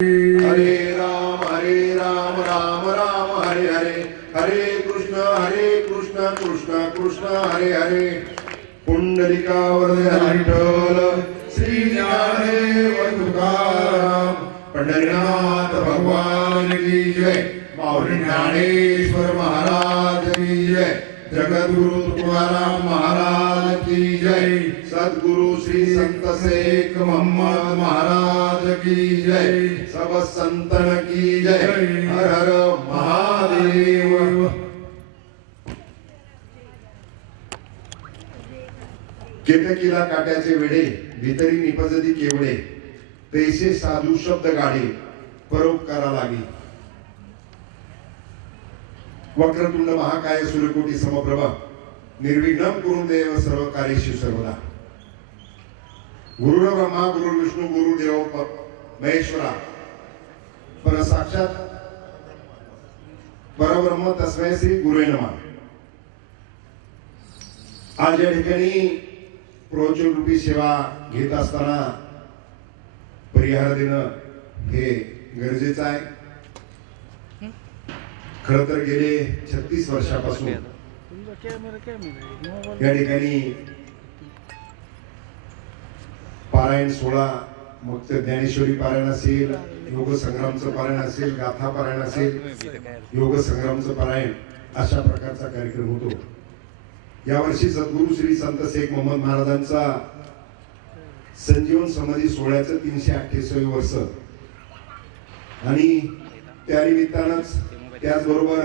हरे राम राम राम हरे हरे, हरे कृष्ण कृष्ण कृष्ण हरे हरे। पुंडलिकावरदे विठ्ठल श्री ज्ञानदेव तुकाराम, पंढरीनाथ भगवान की जय। माऊली ज्ञानेश्वर महाराज की जय। जगद्गुरु तुकाराम महाराज की जय। सद्गुरु श्री संत शेख मोहम्मद महाराज की जय। सब संतन की जय। हर हर महादेव। केतकीला काट्याचे वेडे, भीतरी निपजती केवडे, तैसे साधू शब्द गाडे, परोपकारा लागे। वक्रतुंड महाकाय सूर्यकोटी समप्रभ, निर्विघ्नं कुरु देव सर्व कार्येषु सर्वदा। गुरु ब्रह्मा गुरु विष्णू गुरुदेव महेश्वरा, पर साक्षात परब्रह्म तस्मै श्री गुरुवे नमः। आज या ठिकाणी प्रवचन रूपी सेवा घेत असताना परिहार देणं हे गरजेचं आहे। खरं तर गेले 36 वर्षापासून या ठिकाणी पारायण सोहळा, मग ते ज्ञानेश्वरी पारायण असेल, योग संग्रामचं पारायण असेल, गाथा पारायण असेल, योग संग्रामचं पारायण, अशा प्रकारचा कार्यक्रम होतो। यावर्षी सद्गुरू श्री संत शेख मोहम्मद महाराजांचा संजीवन समाधी सोहळ्याचं 328 वर्ष आणि त्या निमित्तानंच त्याचबरोबर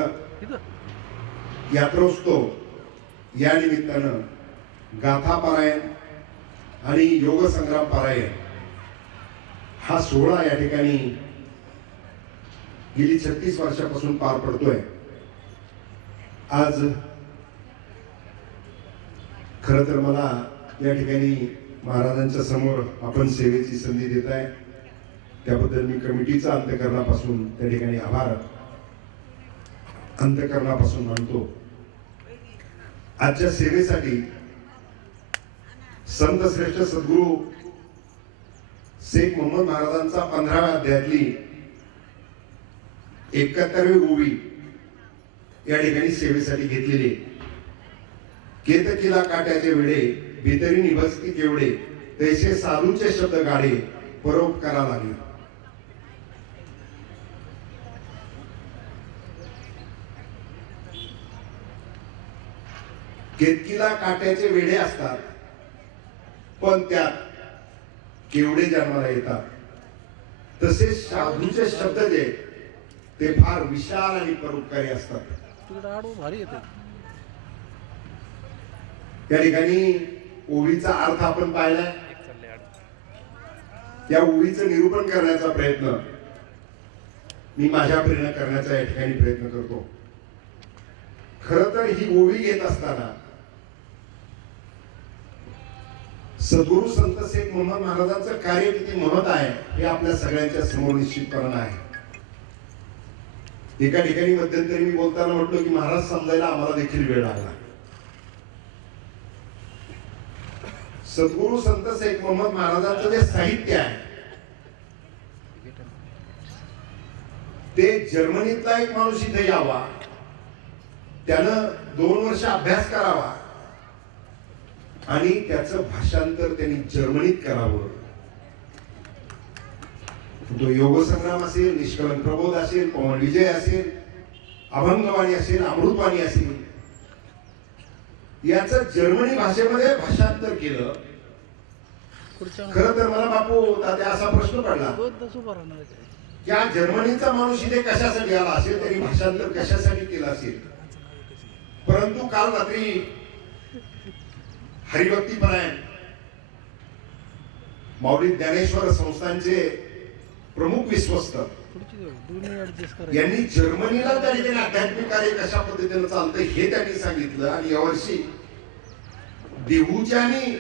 यात्रोत्सव या निमित्तानं गाथा पारायण आणि योग संग्राम पारायण हा सोहळा या ठिकाणी गेली 36 वर्षापासून पार पडतोय। आज खरं तर मला या ठिकाणी महाराजांच्या समोर आपण सेवेची संधी देत आहे, त्याबद्दल मी कमिटीचा अंतःकरणापासून त्या ठिकाणी आभार अंतःकरणापासून मानतो। आजच्या सेवेसाठी संत श्रेष्ठ सद्गुरू शेख मोहम्मद महाराजांचा 15व्या अध्यायातली 71वी ओवी या ठिकाणी सेवेसाठी घेतलेली। केतकीला काट्याचे वेडे, भीतरी निभसती केवडे, तैसे साधूचे शब्द गाडे, परोपकारा लागे। केतकीला काट्याचे वेडे असतात, पण त्यात केवडे जन्माला येतात। तसेच साधूचे शब्द जे ते फार विशाल आणि परोपकारी असतात। त्या ठिकाणी ओवीचा अर्थ आपण पाहिलाय, त्या ओवीचं निरूपण करण्याचा प्रयत्न मी माझ्या प्रेरणा करण्याचा या ठिकाणी प्रयत्न करतो। खरं तर ही ओवी घेत असताना सद्गुरू संत शेख मोहम्मद महाराजांचं कार्य किती महत्त्व आहे हे आपल्या सगळ्यांच्या समोर निश्चितपणे आहे। एका ठिकाणी मध्यंतरी मी बोलताना म्हटलो की महाराज समजायला आम्हाला देखील वेळ लागला। सद्गुरू संत शेख मोहम्मद महाराजांचं जे साहित्य आहे ते जर्मनीतला एक माणूस इथे यावा, त्यानं 2 वर्ष अभ्यास करावा आणि त्याचं भाषांतर त्यांनी जर्मनीत करावं। तो योग संग्राम असेल, निष्कलंक प्रबोध असेल, पवन विजय असेल, अभंगवाणी असेल, अमृतवाणी असेल, याचं जर्मनी भाषेमध्ये भाषांतर केलं। खरं तर मला बापू तात्या असा प्रश्न पडला, या जर्मनीचा माणूस इथे कशासाठी आला असेल, त्यांनी भाषांतर कशासाठी केलं असेल। परंतु काल रात्री हरिभक्ती परायण माऊली ज्ञानेश्वर संस्थांचे प्रमुख विश्वस्त यांनी जर्मनीला त्या ठिकाणी आध्यात्मिक कार्य कशा पद्धतीने चालतं हे त्यांनी सांगितलं। आणि यावर्षी देहूच्या आणि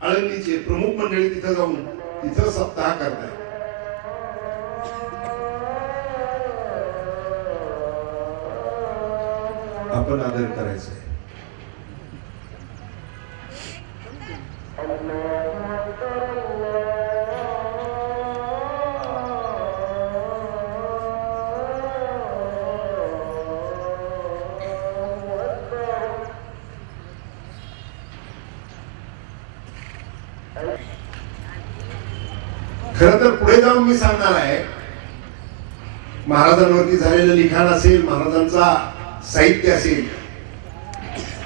आळंदीचे प्रमुख मंडळी तिथं जाऊन तिथं सप्ताह करताय। आपण आदर करायचंय। खर तर पुढे जाऊन मी सांगणार आहे, महाराजांवरती झालेलं लिखाण असेल, महाराजांचा साहित्य असेल,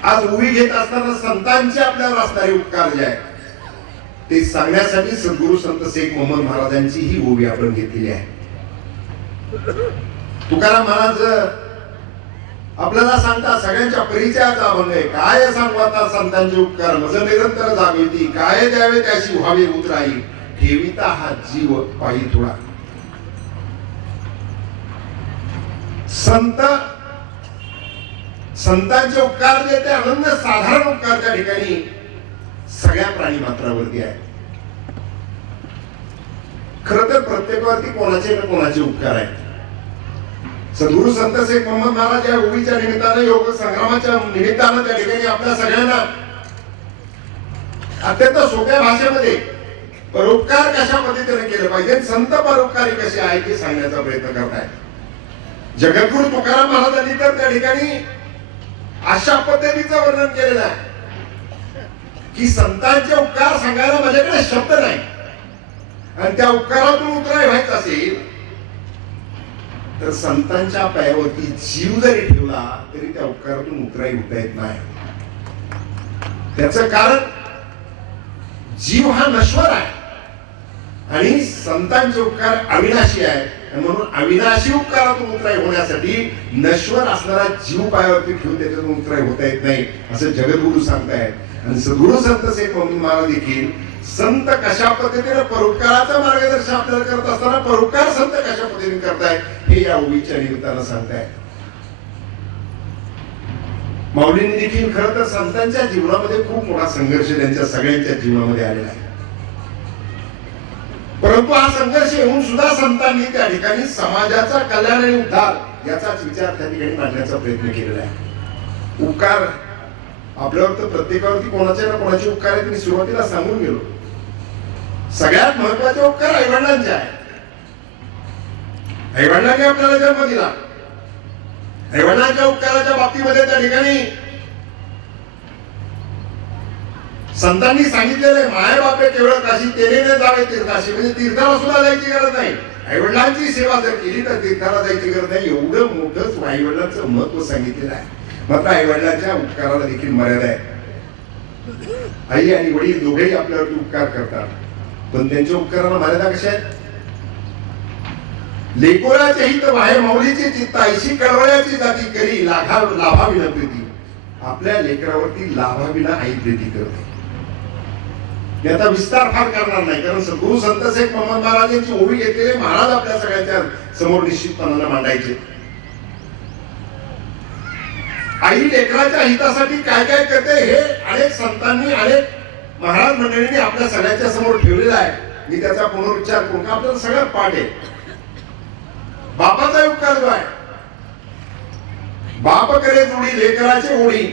आज उभी घेत असताना संतांचे आपल्यावर असणारे उपकार जे आहेत ते सांगण्यासाठी सद्गुरु संत शेख मोहम्मद महाराजांची ही ओवी आपण घेतलेली आहे. तुकाराम महाराज आपल्याला सांगतात, सगळ्यांच्या परिचयाचा अभंग आहे. काय सांगू आता संतांचे उपकार, मज निरंतर जागविती, काय द्यावे त्याशी व्हावे उतराई, ठेविता हा जीव पायी थोडा. संतांचे उपकार जे ते अनंत साधारण उपकार त्या ठिकाणी सगळ्या प्राणी मात्रावरती आहे. खर तर प्रत्येकावरती कोणाचे ना कोणाचे उपकार आहेत. सद्गुरु संत शेख मोहम्मद महाराज या ओवीच्या निमित्तानं, योग संग्रामाच्या निमित्तानं त्या ठिकाणी आपल्या सगळ्यांना अत्यंत सोप्या भाषेमध्ये परोपकार कशा पद्धतीने केलं पाहिजे, संत परोपकारी कसे आहे हे सांगण्याचा प्रयत्न करताय. जगद्गुरु तुकाराम महाराजांनी तर त्या ठिकाणी अशा पद्धतीचं वर्णन केलेलं आहे की संतांचे उपकार सांगायला माझ्याकडे शब्द नाही, आणि त्या उपकारातून उतराय व्हायचं असेल तर संतांच्या पायावरती जीव जरी ठेवला तरी त्या उपकारातून उतराई होता येत नाही. त्याचं कारण जीव हा नश्वर आहे आणि संतांचे उपकार अविनाशी आहे, म्हणून अविनाशी उपकारातून उतराई होण्यासाठी नश्वर असणारा जीव पायावरती ठेवून त्याच्यातून उतराई होता येत नाही असं जगद्गुरु सांगतायत. आणि सद्गुरु संत शेख मोहम्मद महाराज देखील संत कशा पद्धतीने परोपकाराचं मार्गदर्शन आपल्याला करत असताना परोपकार संत कशा पद्धतीने करताय हे या ओवीच्या निमित्तानं सांगताय. माऊलींनी देखील खरं तर संतांच्या जीवनामध्ये खूप मोठा संघर्ष त्यांच्या सगळ्यांच्या जीवनामध्ये आलेला आहे. परंतु हा संघर्ष येऊन सुद्धा संतांनी त्या ठिकाणी समाजाचा कल्याण आणि उद्धार याचाच विचार त्या ठिकाणी मांडण्याचा प्रयत्न केलेला आहे. उपकार आपल्यावर तर प्रत्येकावरती कोणाचे ना कोणाचे उपकार आहेत, मी सुरुवातीला सांगून गेलो. सगळ्यात महत्वाचे उपकार आईवडिलांचे आहे. आईवडिलांनी आपल्याला जन्म दिला. आईवडिलांच्या उपकाराच्या बाबतीमध्ये त्या ठिकाणी संतांनी सांगितलेले माय बापे केवळ काशी तेने न जावे तीर्थाशी, म्हणजे तीर्थाला सुद्धा जायची गरज नाही. आईवडिलांची सेवा जर केली तर तीर्थाला जायची गरज नाही. एवढं मोठंच आईवडिलांचं महत्व सांगितलेलं आहे. मात्र आईवडिलांच्या उपकाराला देखील मर्यादा आहे. आई आणि वडील दोघेही आपल्यावरती उपकार करतात, पण त्यांच्या उपकाराला मर्यादा कशा आहेत? लेकोराचे हित बाहेर माऊलीची चित्ता, ऐशी कळवळ्याची जाती करी लाभाविना प्रीती. आपल्या लेकरावरती लाभाविना आई प्रीती करते. याचा विस्तार फार करणार नाही, कारण सद्गुरु संत शेख मोहम्मद महाराज यांची ओवी घेतलेले महाराज आपल्या सगळ्यांच्या समोर निश्चितपणाने मांडायचे. आई लेकराच्या हितासाठी काय काय करते हे अनेक संतांनी, अनेक महाराज मंडळींनी आपल्या सगळ्यांच्या समोर ठेवलेला आहे. मी त्याचा पुनरुच्चार करून आपल्याला सगळ्यात पाठ आहे. बापाचा उपकार जो आहे, बाप करे जोडी लेकराचे ओढी,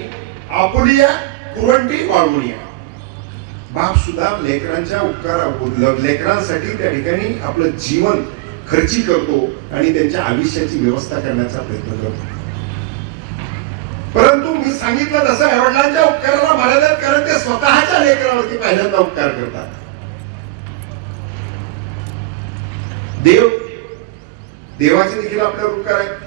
आपुलिया कुरंटी वाळवूनिया. बाप सुद्धा लेकरांच्या उपकार लेकरांसाठी त्या ठिकाणी आपलं जीवन खर्ची करतो आणि त्यांच्या आयुष्याची व्यवस्था करण्याचा प्रयत्न करतो. परंतु मी सांगितलं तसं आईवडिलांच्या उपकाराला मर्यादित, कारण ते स्वतःच्या लेकरावरती पहिल्यांदा उपकार करतात. देवाचे देखील आपल्यावर उपकार आहेत,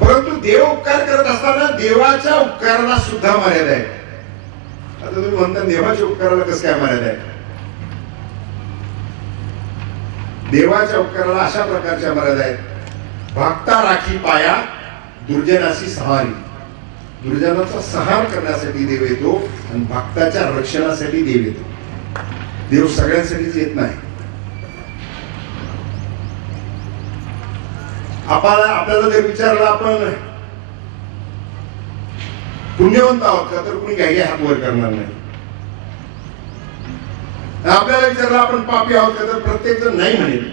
परंतु देव उपकार करत असताना देवाच्या उपकाराला सुद्धा मर्यादा आहे. आता तुम्ही म्हणता देवाच्या उपकाराला कसं काय मर्यादा आहे? देवाच्या उपकाराला अशा प्रकारच्या मर्यादा आहेत. भक्ता राखी पाया दुर्जनाशी सहारी. दुर्जनाचा सहार करण्यासाठी देव येतो आणि भक्ताच्या रक्षणासाठी देव येतो. देव सगळ्यांसाठीच येत नाही. आपल्याला जर विचारलं आपण पुण्यवंत आहोत का, तर कुणी काही हात वर करणार नाही. आपल्याला विचारलं आपण पापी आहोत का, तर प्रत्येक जण नाही म्हणेल.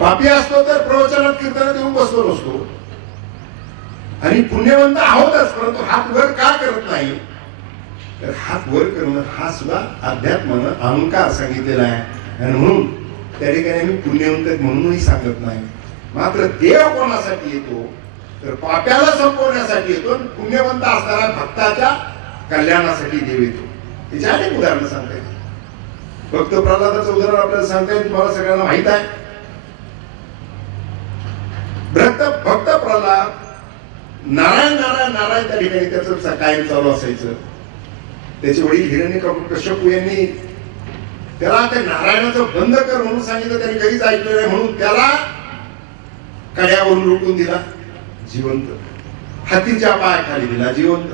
पापी असतो तर प्रवचनात कीर्तनात येऊन बसलो नसतो. आणि पुण्यवंत आहोतच, परंतु हात वर का करत नाही, तर हात वर करणं हा सुद्धा अध्यात्मानं अहंकार सांगितलेला आहे. आणि म्हणून त्या ठिकाणी आम्ही पुण्यवंत म्हणूनही सांगत नाही. मात्र देव कोणासाठी येतो, तर पाप्याला संपवण्यासाठी येतो. पुण्यवंत असणाऱ्या भक्ताच्या कल्याणासाठी देव येतो. त्याची अनेक उदाहरणं सांगता येतील. भक्त प्रल्हादाचं उदाहरण आपल्याला सांगता येईल, तुम्हाला सगळ्यांना माहित आहे. भक्त प्रल्हाद नारायण नारायण नारायण त्या ठिकाणी त्याचं कायम चालू असायचं. त्याचे वडील हिरण्यकश्यपू यांनी त्याला त्या नारायणाचं बंद कर म्हणून सांगितलं, त्याने कधीच ऐकलं नाही. म्हणून त्याला कड्यावरून लुटून दिला जिवंत, हातीच्या पायाखाली दिला जिवंत,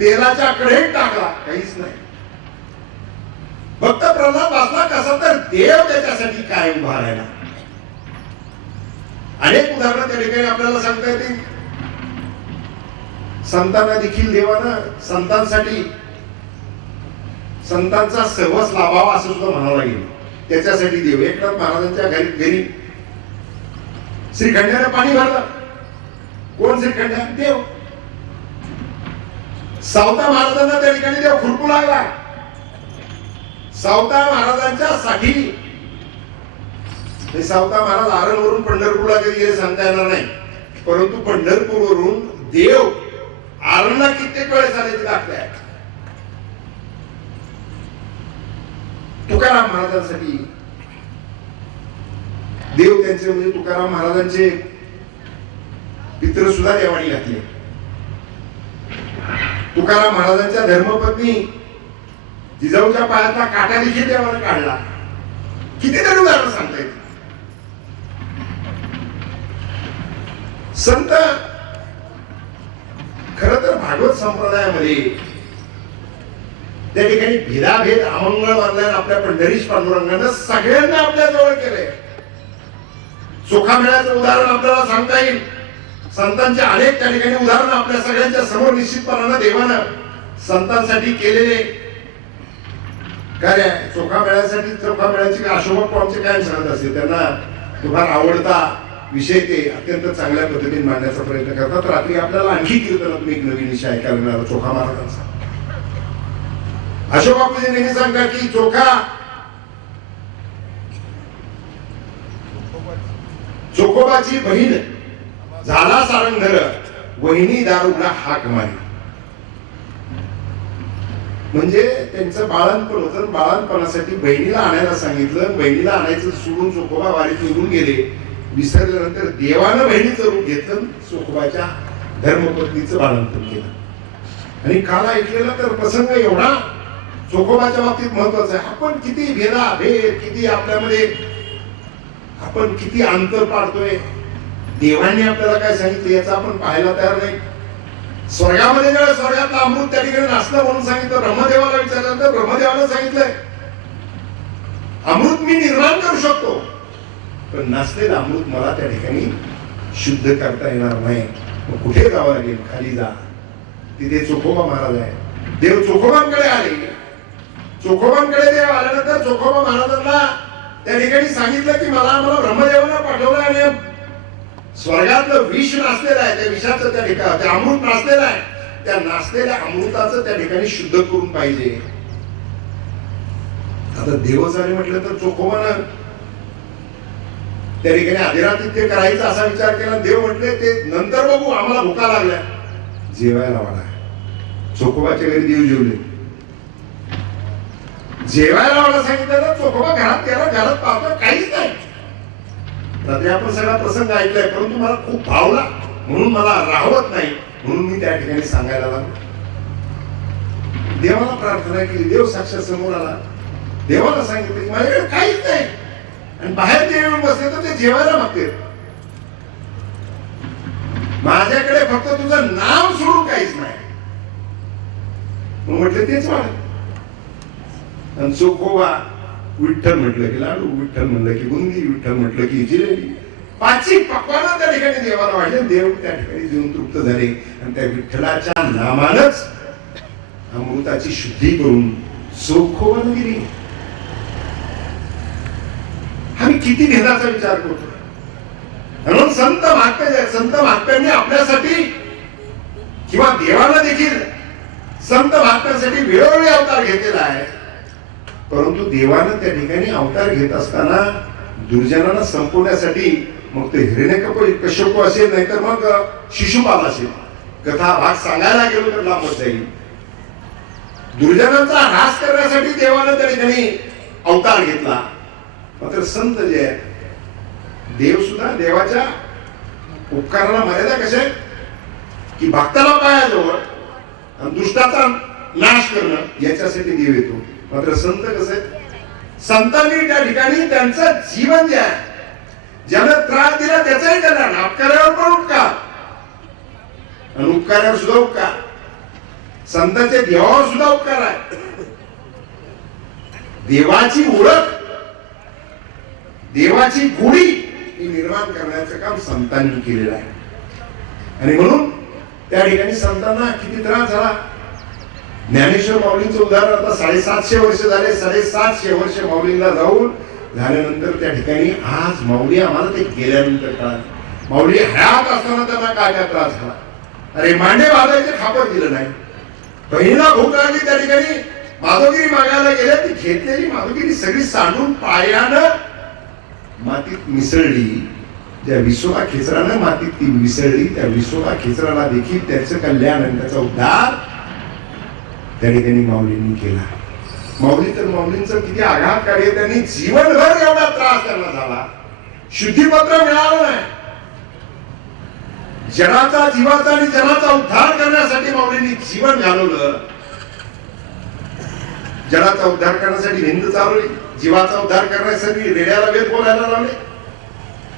तेलाच्या कढईत टाकला, काहीच नाही. भक्त प्रल्हाद वाचला कसा तर देव त्याच्यासाठी कायम उभा राहिला. अनेक उदाहरणं त्या ठिकाणी आपल्याला सांगता येतील. संतांना देखील देवानं संतांसाठी संतांचा सहवास लाभावा असं सुद्धा म्हणावं लागेल. त्याच्यासाठी देव एकनाथ महाराजांच्या घरी श्रीखंड्याने पाणी भरलं. कोण श्रीखंड्या? देव. सावता महाराजांना त्या ठिकाणी देव खुरपू लागला. सावता महाराजांच्या साठी सावता महाराज आरणवरून पंढरपूरला कधी गेले सांगता येणार नाही, परंतु पंढरपूरवरून देव आरणला कित्येक वेळेस आले ते दाखले आहे. तुकाराम महाराजांसाठी देव त्यांचे म्हणजे तुकाराम महाराजांचे पितृ सुद्धा देवाणी घातले. तुकाराम महाराजांच्या धर्मपत्नी जिजाऊच्या पायातला काटा देखील देवाने काढला. कितीतरी उदाहरण सांगता येईल. संत खर तर भागवत संप्रदायामध्ये त्या ठिकाणी भेदाभेद अमंगळ मानल्याने आपल्या पंढरीश पांडुरंगानं सगळ्यांना आपल्या जवळ केलंय. चोखामेळ्याचं उदाहरण आपल्याला सांगता येईल. संतांचे अनेक त्या ठिकाणी उदाहरण आपल्या सगळ्यांच्या समोर निश्चितपणानं देवानं संतांसाठी केलेले कार्य. चोखामेळ्याची अशोभा आमचे कायम सांगत असते. त्यांना तुम्हाला आवडता विषय ते अत्यंत चांगल्या पद्धतीने मांडण्याचा प्रयत्न करतात. रात्री आपल्याला आणखी कीर्तनातून एक नवीन विषय ऐकायला मिळाला चोखा महाराजांचा. अशोक बापूजी नेहमी सांगतात की चोखोबाची बहीण झाला सारंगधर, वहिनी दारुला हाक मारी. म्हणजे त्यांचं बाळणपण होतं. बाळणपणासाठी बहिणीला आणायला सांगितलं. बहिणीला आणायचं सोडून चोखोबा वारीत निघून गेले. विसरल्यानंतर देवानं बहिणीचं रूप घेतलं, चोखोबाच्या धर्मपत्नीचं बाळणपण केलं. आणि काल ऐकलेला तर प्रसंग एवढा चोखोबाच्या बाबतीत महत्वाचा आहे. आपण किती भेद किती आपल्यामध्ये आपण किती अंतर पाडतोय. देवाने आपल्याला काय सांगितलं याचं आपण पाहायला तयार नाही. स्वर्गामध्ये जेव्हा स्वर्गातलं अमृत त्या ठिकाणी नाचलं म्हणून सांगितलं. ब्रह्मदेवाला विचारल्यानंतर ब्रह्मदेवाला सांगितलंय अमृत मी निर्माण करू शकतो, पण नाचलेलं अमृत मला त्या ठिकाणी शुद्ध करता येणार नाही. मग कुठे जावं लागेल? खाली जा. तिथे चोखोबा महाराज आहे. देव चोखोबांकडे आले. चोखोबांकडे देव आल्यानंतर चोखोबा महाराजांना त्या ठिकाणी सांगितलं की मला ब्रह्मदेवाला पाठवलं आणि स्वर्गातलं विष नाचलेलं आहे. त्या विषाचं त्या ठिकाणी ते अमृत नाचलेलं आहे. त्या नाचलेल्या अमृताचं त्या ठिकाणी शुद्ध करून पाहिजे. आता देवच आले म्हटलं तर चोखोबानं त्या ठिकाणी आदिरातिथ्य करायचं असा विचार केला. देव म्हटले ते नंतर बघू, आम्हाला भुका लागल्या, जेवायला वाढा. चोखोबाच्या घरी देव जेवले. जेवायला वाढा सांगितलं तर चोखोबा घरात गेला. घरात पाहतो काहीच नाही. रात्री आपण सगळा प्रसंग ऐकलाय, परंतु मला खूप भावला म्हणून मला राहवत नाही, म्हणून मी त्या ठिकाणी सांगायला लागलो. देवाला प्रार्थना केली. देव साक्षात समोर आला. देवाला सांगितलं की माझ्याकडे काहीच नाही आणि बाहेर ते येऊन बसले तर ते जेवायला मागते. माझ्याकडे फक्त तुझं नाव सोडून काहीच नाही. म्हटलं तेच वाढ. आणि चोखोबा विठ्ठल म्हटलं की लाडू, विठ्ठल म्हणलं की बुंदी, विठ्ठल म्हटलं की जिलेबी. पाचही पक्वानं त्या ठिकाणी देवाला वाढले. देव त्या ठिकाणी जेवून तृप्त झाले आणि त्या विठ्ठलाच्या नामानच अमृताची शुद्धी करून चोखोबानं दिली. आम्ही किती भेदाचा विचार करतो. म्हणून संत महात्म्यांनी आपल्यासाठी किंवा देवाला देखील संत महात्म्यांसाठी वेळोवेळी अवतार घेतलेला आहे. परंतु देवानं त्या ठिकाणी अवतार घेत असताना दुर्जनांना संपवण्यासाठी मग ते हिरण्यकश्यप असेल नाहीतर मग शिशुपाल असेल, कथा भाग सांगायला गेलो तर लांबच जाईल. दुर्जनांचा ह्रास करण्यासाठी देवानं त्या ठिकाणी अवतार घेतला. मात्र संत जे आहेत, देव सुद्धा देवाच्या उपकाराला मर्यादा कशा आहे की भक्ताला पायाजवळ आणि दुष्टाचा नाश करणं याच्यासाठी देव येतो. मात्र संत कसं आहे, संतांनी त्या ठिकाणी त्यांचं जीवन जे आहे, ज्यानं त्रास दिला त्याचाही कल्याण, अपकारावर पण उपकार आणि उपकारावर सुद्धा उपकार. संतांच्या देवावर सुद्धा उपकार आहे. देवाची ओळख, देवाची गोडी ही निर्माण करण्याचं काम संतांनी केलेलं आहे. आणि म्हणून त्या ठिकाणी संतांना किती त्रास झाला. ज्ञानेश्वर माऊलींचं उदाहरण, आता 750 वर्ष झाले. 750 वर्ष माऊलींना जाऊन झाल्यानंतर त्या ठिकाणी आज माऊली आम्हाला ते गेल्यानंतर कळालं. माऊली हयात असताना त्यांना काय काय त्रास झाला. अरे मांडे बांधायचे खापर दिलं नाही. बहिणीला भूक लागली, त्या ठिकाणी माधवगिरी मागायला गेले, ती घेतलेली माधवगिरी सगळी सांडून पायानं मातीत मिसळली. त्या विसोबा खेचरानं मातीत ती मिसळली. त्या विसोबा खेचराला देखील त्याचं कल्याण आणि त्याचा उद्धार त्या ठिकाणी माऊलींनी केला. माऊली तर माऊलींचं किती आघातकारी, त्यांनी जीवनभर एवढा त्रास त्यांना झाला, शुद्धीपत्र मिळालं नाही. जनाचा, जीवाचा आणि जनाचा उद्धार करण्यासाठी माऊलींनी जीवन घालवलं. जनाचा उद्धार करण्यासाठी भिंत चालवली, जीवाचा उद्धार करण्यासाठी रेड्याला वेद बोलायला लावले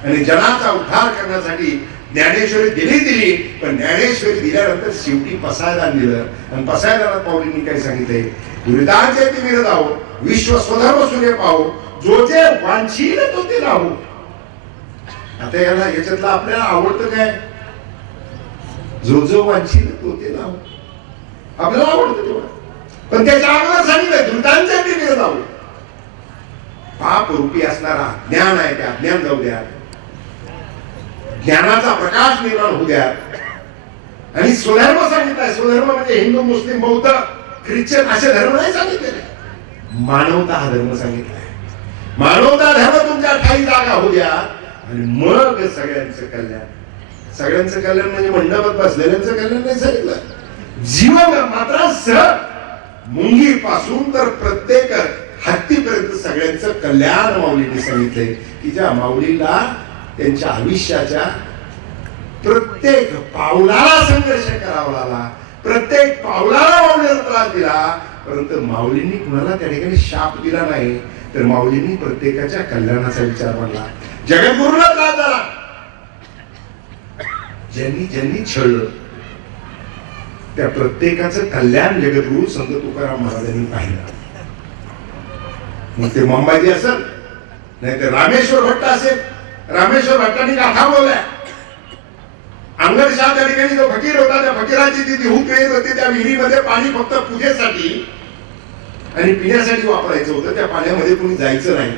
आणि जनाचा उद्धार करण्यासाठी ज्ञानेश्वरी दिली. पण ज्ञानेश्वरी दिल्यानंतर शेवटी पसायदान दिलं. आणि पसायदानात माऊलींनी काय सांगितलंय, दुरितांचे तिमिर जाओ, विश्व स्वधर्म सूर्य पाहो, जो जे वांछील तो ते राहू. आता याच्यातलं आपल्याला आवडतं काय, जो जो वांछील तो ते राहू. आपल्याला आवडतं तेवढं, पण त्याच्या अगोदर सांगितलंय दुरितांचे तिमिर जाओ. पाप रूपी असणारा ज्ञान आहे, त्या ज्ञान जाऊ द्या, ज्ञानाचा प्रकाश निर्माण होऊ द्या. आणि स्वधर्म सांगितलाय. स्वधर्म म्हणजे हिंदू, मुस्लिम, बौद्ध, ख्रिश्चन असे धर्म नाही सांगितलेले. मानवता हा धर्म सांगितलाय. मानवता धर्म तुमच्या ठाई जागा होऊ द्या आणि मग सगळ्यांचं कल्याण. सगळ्यांचं कल्याण म्हणजे मंडपात बसलेल्यांचं कल्याण नाही सांगितलं. जीवन मात्र सह मुंगी पासून तर प्रत्येक हत्तीपर्यंत सगळ्यांचं कल्याण माऊलींनी सांगितलंय. की ज्या माऊलीला त्यांच्या आयुष्याच्या प्रत्येक पावलाला संघर्ष करावा लागला, प्रत्येक पावलाला माऊलीला त्रास दिला, परंतु माऊलींनी कुणाला त्या ठिकाणी शाप दिला नाही, तर माऊलींनी प्रत्येकाच्या कल्याणाचा विचार मांडला. जगद्गुरूला त्रास झाला, ज्यांनी ज्यांनी छळलं त्या प्रत्येकाचं कल्याण जगद्गुरू संत तुकाराम महाराजांनी पाहिलं. मग ते मुंबाजी असेल, नाही तर रामेश्वर भट्ट असेल. रामेश्वर भट्टांनी गाथा बोलल्या. अंगडशाह त्या ठिकाणी जो फकीर होता, त्या फकीराची ती हुक येत होती. त्या विहिरीमध्ये पाणी फक्त पूजेसाठी आणि पिण्यासाठी वापरायचं होतं. त्या पाण्यामध्ये कुणी जायचं नाही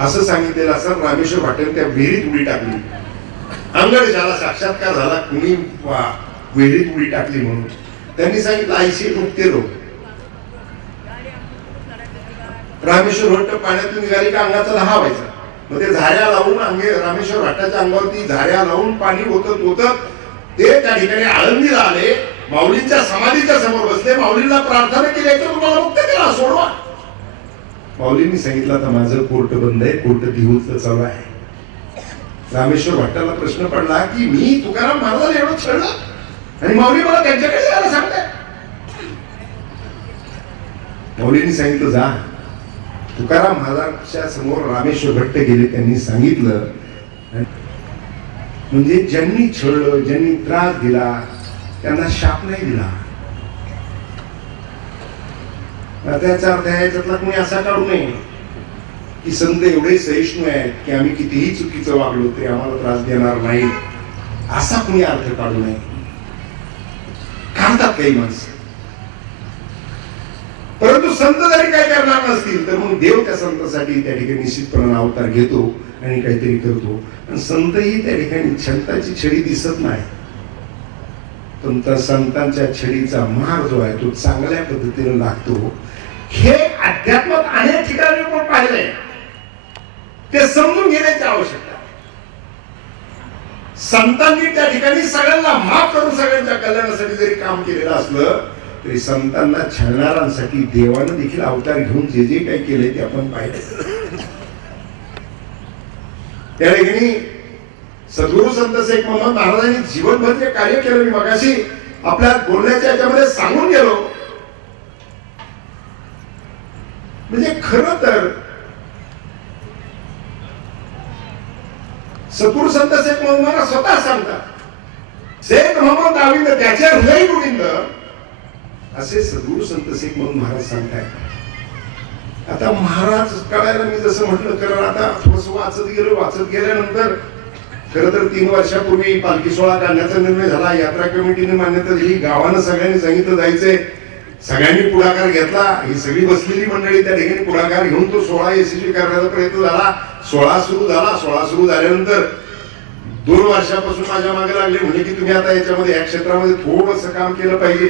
असं सांगितलेलं असं रामेश्वर भट्टांनी त्या विहिरीत उडी टाकली. अंगडशाहला साक्षात्कार झाला, कुणी विहिरीत उडी टाकली म्हणून. त्यांनी सांगितलं आईशी मुक्ती रो. रामेश्वर भट्ट पाण्यातून निघाली का अंगाचा लहा व्हायचा. मग ते झाऱ्या लावून रामेश्वर भट्टाच्या अंगावरती झाऱ्या लावून पाणी होत ते त्या ठिकाणी आळंदीला आले. माऊलींच्या समाधीच्या समोर बसले. माऊलींना प्रार्थना केली, तुम्हाला मुक्त केला, सोडवा. माऊलींनी सांगितलं आता माझं कोर्ट बंद आहे, कोर्ट दिवस चालू आहे. रामेश्वर भट्टाला प्रश्न पडला की मी तुकाराम महाराजांना एवढं छळलं आणि माऊली मला त्यांच्याकडे यायला सांगताय. माऊलींनी सांगितलं जा. तुकाराम महाराजांच्या समोर रामेश्वर भट्ट गेले. त्यांनी सांगितलं, म्हणजे ज्यांनी छळलं, ज्यांनी त्रास दिला त्यांना शाप नाही दिला. त्याचा अर्थ याच्यातला कोणी असा काढू नये की संत एवढे सहिष्णू आहेत की आम्ही कितीही चुकीचं वागलो तरी आम्हाला त्रास देणार नाही, असा कोणी अर्थ काढू नये. काढतात काही माणसं, परंतु संत जरी काय करणार नसतील तर मग देव त्या संतांसाठी त्या ठिकाणी निश्चितपणे अवतार घेतो आणि काहीतरी करतो. आणि संतही त्या ठिकाणी संतांची छडी दिसत नाही, पण त्या संतांच्या छडीचा मार जो आहे तो चांगल्या पद्धतीने लागतो. हे अध्यात्मात अनेक ठिकाणी आपण पाहिलंय. ते समजून घेण्याची आवश्यकता. संतांनी त्या ठिकाणी सगळ्यांना माफ करून सगळ्यांच्या कल्याणासाठी जरी काम केलेलं असलं तरी संतांना छळणाऱ्यांसाठी देवानं देखील अवतार घेऊन जे जे काही केले ते आपण पाहिले. त्या ठिकाणी सद्गुरू संत शेख मोहम्मद महाराजांनी जीवनभर जे कार्य केलं मी मगाशी आपल्या बोलण्याच्या याच्यामध्ये सांगून गेलो. म्हणजे खरं तर सद्गुरू संत शेख मोहम्मद स्वतः सांगतात, शेख मोहम्मद दाविंद त्याचे हृदय गोविंद, असे सद्गुरू संत शेख मोहम्मद महाराज सांगतायत. आता महाराज कळायला मी जसं म्हटलं, कारण आता थोडस वाचत गेल्यानंतर खरं तर 3 वर्षापूर्वी पालखी सोहळा काढण्याचा निर्णय झाला. यात्रा कमिटीने मान्यता दिली, गावानं सगळ्यांनी सांगितलं जायचंय, सगळ्यांनी पुढाकार घेतला. ही सगळी बसलेली मंडळी त्या ठिकाणी पुढाकार घेऊन तो सोहळा यशस्वी करण्याचा प्रयत्न झाला. सोहळा सुरू झाला. सोहळा सुरू झाल्यानंतर 2 वर्षापासून माझ्या मागे लागले, म्हणजे की तुम्ही आता याच्यामध्ये या क्षेत्रामध्ये थोडंसं काम केलं पाहिजे.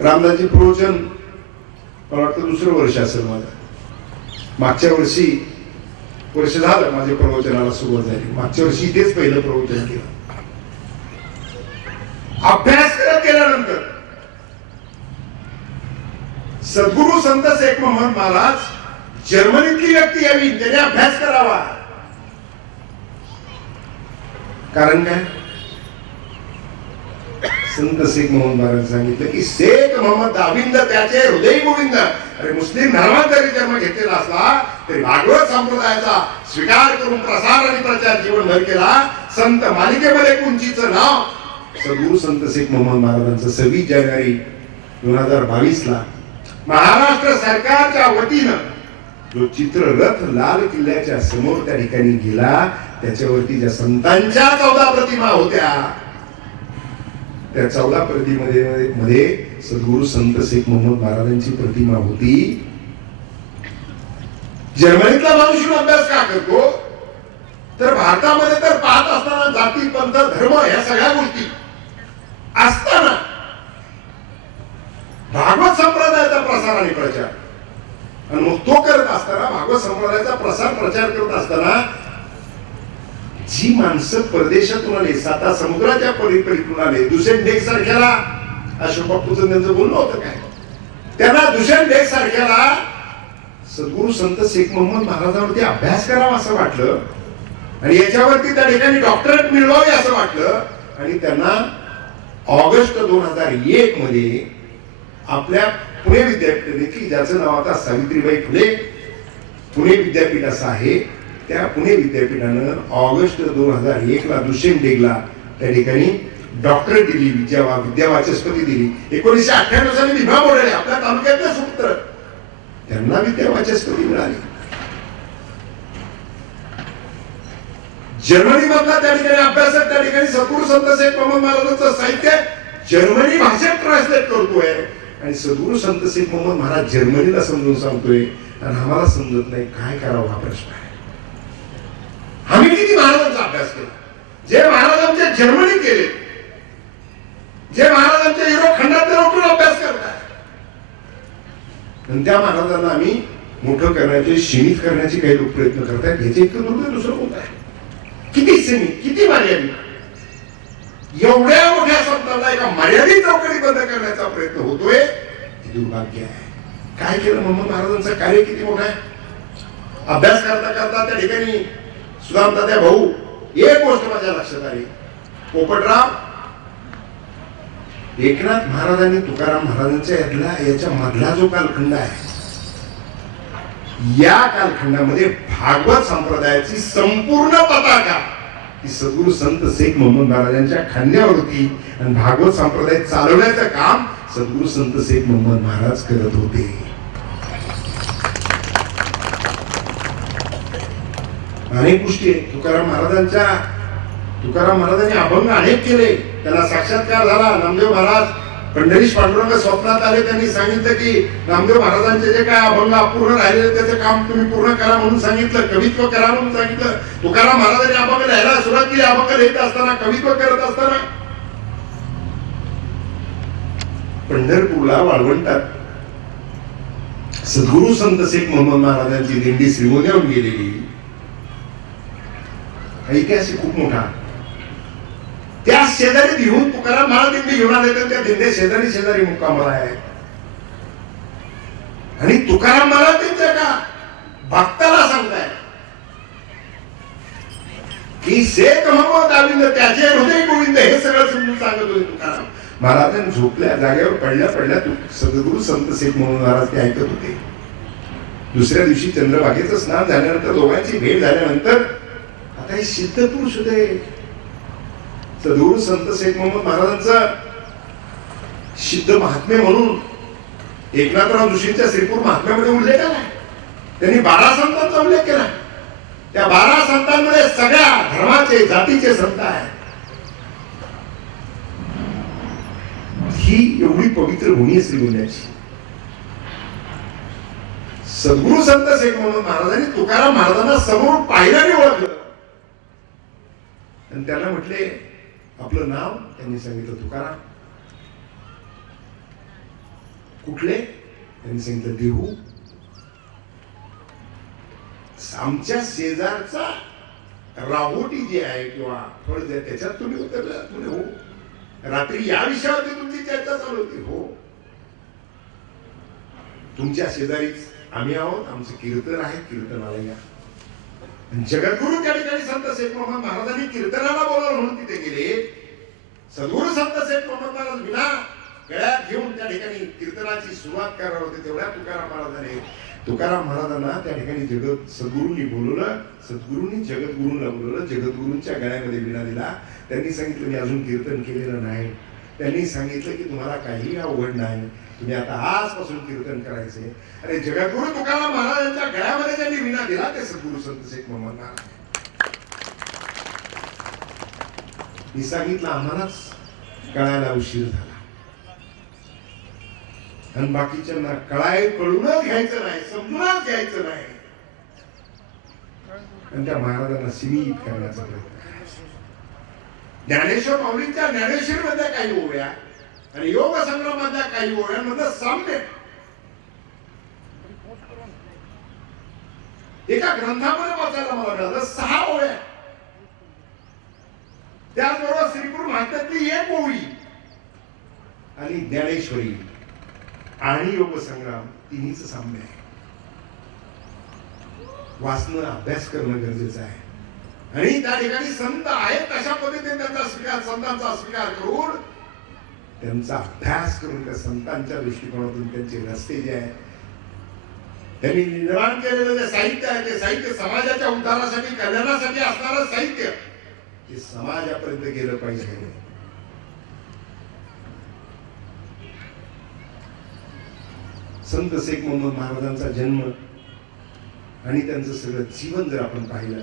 रामदासजी प्रवचन मला वाटतं 2रं वर्ष असेल माझं. मागच्या वर्ष झालं माझ्या प्रवचनाला सुरुवात झाली. मागच्या वर्षी इथेच पहिलं प्रवचन केलं. अभ्यास करत गेल्यानंतर सद्गुरू संत शेख मोहम्मद महाराज जर्मनीतली व्यक्ती यावी, त्याने अभ्यास करावा. कारण काय? संत शेख मोहम्मद महाराज सांगितलं की शेख मोहम्मद दाविंद त्याचे हृदय गोविंद. अरे मुस्लिम धर्मात जरी जन्म घेतलेला असला तरी भागवत संप्रदायाचा स्वीकार करून प्रसार आणि प्रचार जीवनभर केला. संत मालिकेमध्ये कुंचीचं नाव सद्गुरू संत शेख मोहम्मद महाराजांचं 26 जानेवारी 2022 ला महाराष्ट्र सरकारच्या वतीनं जो चित्ररथ लाल किल्ल्याच्या समोर त्या ठिकाणी गेला, त्याच्यावरती ज्या संतांच्या 14 प्रतिमा होत्या, त्या 14 प्रतिमेमध्ये सद्गुरू संत शेख मोहम्मद महाराजांची प्रतिमा होती. जर्मनीतला माणूस अभ्यास का करतो? तर भारतामध्ये तर पाहत असताना जाती पंथ धर्म या सगळ्या गोष्टी असताना भागवत संप्रदायाचा प्रसार आणि प्रचार, आणि मग तो करत असताना भागवत संप्रदायाचा प्रसार प्रचार करत असताना जी माणसं परदेशातून आले, 7 समुद्राच्या पलीकडून आले, दुसऱ्या डेक सारख्याला, अशोक बापूचं त्यांचं बोलणं होतं काय, त्यांना दुसऱ्या डेक सारख्याला सद्गुरू संत शेख मोहम्मद महाराजांवरती अभ्यास करावा असं वाटलं, आणि याच्यावरती त्या ठिकाणी डॉक्टरेट मिळवावी असं वाटलं. आणि त्यांना ऑगस्ट 2001 मध्ये आपल्या पुणे विद्यापीठाने, ज्याचं नाव आता सावित्रीबाई फुले पुणे विद्यापीठ असं आहे, त्या पुणे विद्यापीठानं ऑगस्ट 2001 ला दुष्यंत त्या ठिकाणी डॉक्टरेट दिली, विद्यावाचस्पती दिली. 1998 साली भीमा मोडले आपल्या तालुक्यातले सूत्र, त्यांना विद्यावाचस्पती मिळाली. जर्मनी मधला त्या ठिकाणी अभ्यासक त्या ठिकाणी सद्गुरू संत शेख मोहम्मद महाराजांचं साहित्य जर्मनी भाषेत ट्रान्सलेट करतोय, आणि सद्गुरू संत शेख मोहम्मद महाराज जर्मनीला समजून सांगतोय, आणि आम्हाला समजत नाही. काय करावं हा प्रश्न आहे. आम्ही किती महाराजांचा अभ्यास केला, जे महाराजांच्या जर्मनीत गेले, जे महाराजांच्या युरोप खंडात लोक अभ्यास करतात, आणि त्या महाराजांना आम्ही मोठं करण्याचे, सीमित करण्याचे काही लोक प्रयत्न करतात. ह्याचे इतकं दुर्दैव दुसरं कोणतं आहे? किती सीमित, किती मर्यादित. एवढ्या मोठ्या संतांना एका मर्यादित चौकडी बंद करण्याचा प्रयत्न होतोय, हे दुर्भाग्य आहे. काय केलं मोहम्मद महाराजांचं कार्य किती मोठं आहे. अभ्यास करता करता त्या ठिकाणी सुदामदादा भाऊ, एक गोष्ट माझ्या लक्षात आली, पोपटराव, एकनाथ महाराज आणि तुकाराम महाराजांच्या याच्या मधला जो कालखंड आहे, या कालखंडामध्ये भागवत संप्रदायाची संपूर्ण पताका ही सद्गुरू संत शेख मोहम्मद महाराजांच्या खांद्यावर होती, आणि भागवत संप्रदाय चालवण्याचं काम सद्गुरू संत शेख मोहम्मद महाराज करत होते. अनेक गोष्टी आहेत. तुकाराम महाराजांनी अभंग अनेक केले, त्याला साक्षात्कार झाला. नामदेव महाराज पंढरीश पांडुरंग स्वप्नात आले, त्यांनी सांगितलं की नामदेव महाराजांचे जे काय अभंग अपूर्ण राहिलेले त्याचं काम तुम्ही पूर्ण करा म्हणून सांगितलं, कवित्व करा म्हणून सांगितलं. तुकाराम महाराजांनी अभंग लिहायला सुरुवात केली. अभंग लिहित असताना, कवित्व करत असताना पंढरपूरला वाळवंटात सद्गुरू संत शेख मोहम्मद महाराजांची दिंडी श्रीगोंद्याहून गेलेली, ऐतिहासिक खूप मोठा. त्या शेजारी घेऊन तुकाराम महाराज दिंडी घेऊन आले तर त्या दिंडे शेजारी शेजारी मुक्कामाला आहे. आणि तुकाराम महाराज त्यांच्या का भक्ताला सांगताय की शेख मोहम्मद गोविंद त्याचे हृदय गोविंद, हे सगळं समजून सांगत होते तुकाराम महाराज. झोपल्या जागेवर पडल्या पडल्या सद्गुरू संत शेख मोहम्मद महाराज ते ऐकत होते. दुसऱ्या दिवशी चंद्रभागेचं स्नान झाल्यानंतर दोघांची भेट झाल्यानंतर आता हे सिद्ध पुरुष होते. सद्गुरू संत शेख मोहम्मद महाराजांचा सिद्ध महात्म्य म्हणून एकनाथराव जोशींच्या श्रीपूर महात्म्यामध्ये उल्लेख आला. त्यांनी 12 संतांचा उल्लेख केला. त्या 12 संतांमध्ये सगळ्या धर्माचे जातीचे संत आहेत. ही एवढी पवित्र भूमी आहे श्रीगोंद्याची. सद्गुरू संत शेख मोहम्मद महाराजांनी तुकाराम महाराजांना समोर पाहिलं आणि ओळखलं आणि त्यांना म्हटले आपलं नाव. त्यांनी सांगितलं तुकाराम. कुठले? त्यांनी सांगितलं देहू. आमच्या शेजारचा राहोटी जे आहे किंवा फळ जे त्याच्यात तुम्ही उतरला. तुम्ही हो. रात्री या विषयावरती तुमची चर्चा चालू होती. हो. तुमच्या शेजारीच आम्ही आहोत. आमचं कीर्तन आहे. कीर्तनाला या. जगद्गुरु त्या ठिकाणी संत शेख मोहम्मद महाराजांनी कीर्तनाला बोलावलं म्हणून तिथे गेले. सद्गुरु संत शेख मोहम्मद महाराज विना गळ्यात घेऊन त्या ठिकाणी कीर्तनाची सुरुवात करणार होते. तेवढ्या तुकाराम महाराजांना त्या ठिकाणी सद्गुरूंनी बोलवलं. सद्गुरूंनी जगद्गुरूंना बोलवलं. जगद्गुरूंच्या गळ्यामध्ये विणा दिला. त्यांनी सांगितलं मी अजून कीर्तन केलेलं नाही. त्यांनी सांगितलं की तुम्हाला काही अवघड नाही, तुम्ही आता आजपासून कीर्तन करायचे. अरे जगद्गुरु तुकाराम महाराजांच्या गळ्यामध्ये ज्यांनी विणा दिला ते सद्गुरू संत शेख मोहम्मद महाराज. मी सांगितलं आम्हालाच कळायला उशीर झाला आणि बाकीच्यांना कळूनच घ्यायचं नाही, समजूनच घ्यायचं नाही आणि त्या महाराजांना सीमित करण्याचा प्रयत्न करायचा. ज्ञानेश्वर माऊलींच्या ज्ञानेश्वर मध्ये काही ओव्या आणि योग संग्रामाच्या काही ओव्यांमध्ये साम्य एका ग्रंथामध्ये वाचायला मला मिळालं. 6 ओव्या. त्याचबरोबर श्रीपूर महात्म्यातली 1 ओवी आणि ज्ञानेश्वरी आणि योग संग्राम तिन्हीच साम्य आहे. वाचणं अभ्यास करणं गरजेचं आहे आणि त्या ठिकाणी संत आहेत कशा पद्धतीने त्यांचा स्वीकार, संतांचा स्वीकार करून त्यांचा अभ्यास करून त्या संतांच्या दृष्टिकोनातून त्यांचे रस्ते जे आहेत त्यांनी निर्माण केलेलं जे साहित्य आहे ते साहित्य समाजाच्या उद्धारासाठी, कल्याणासाठी असणारं साहित्य हे समाजापर्यंत गेलं पाहिजे. संत शेख मोहम्मद महाराजांचा जन्म आणि त्यांचं सगळं जीवन जर आपण पाहिलं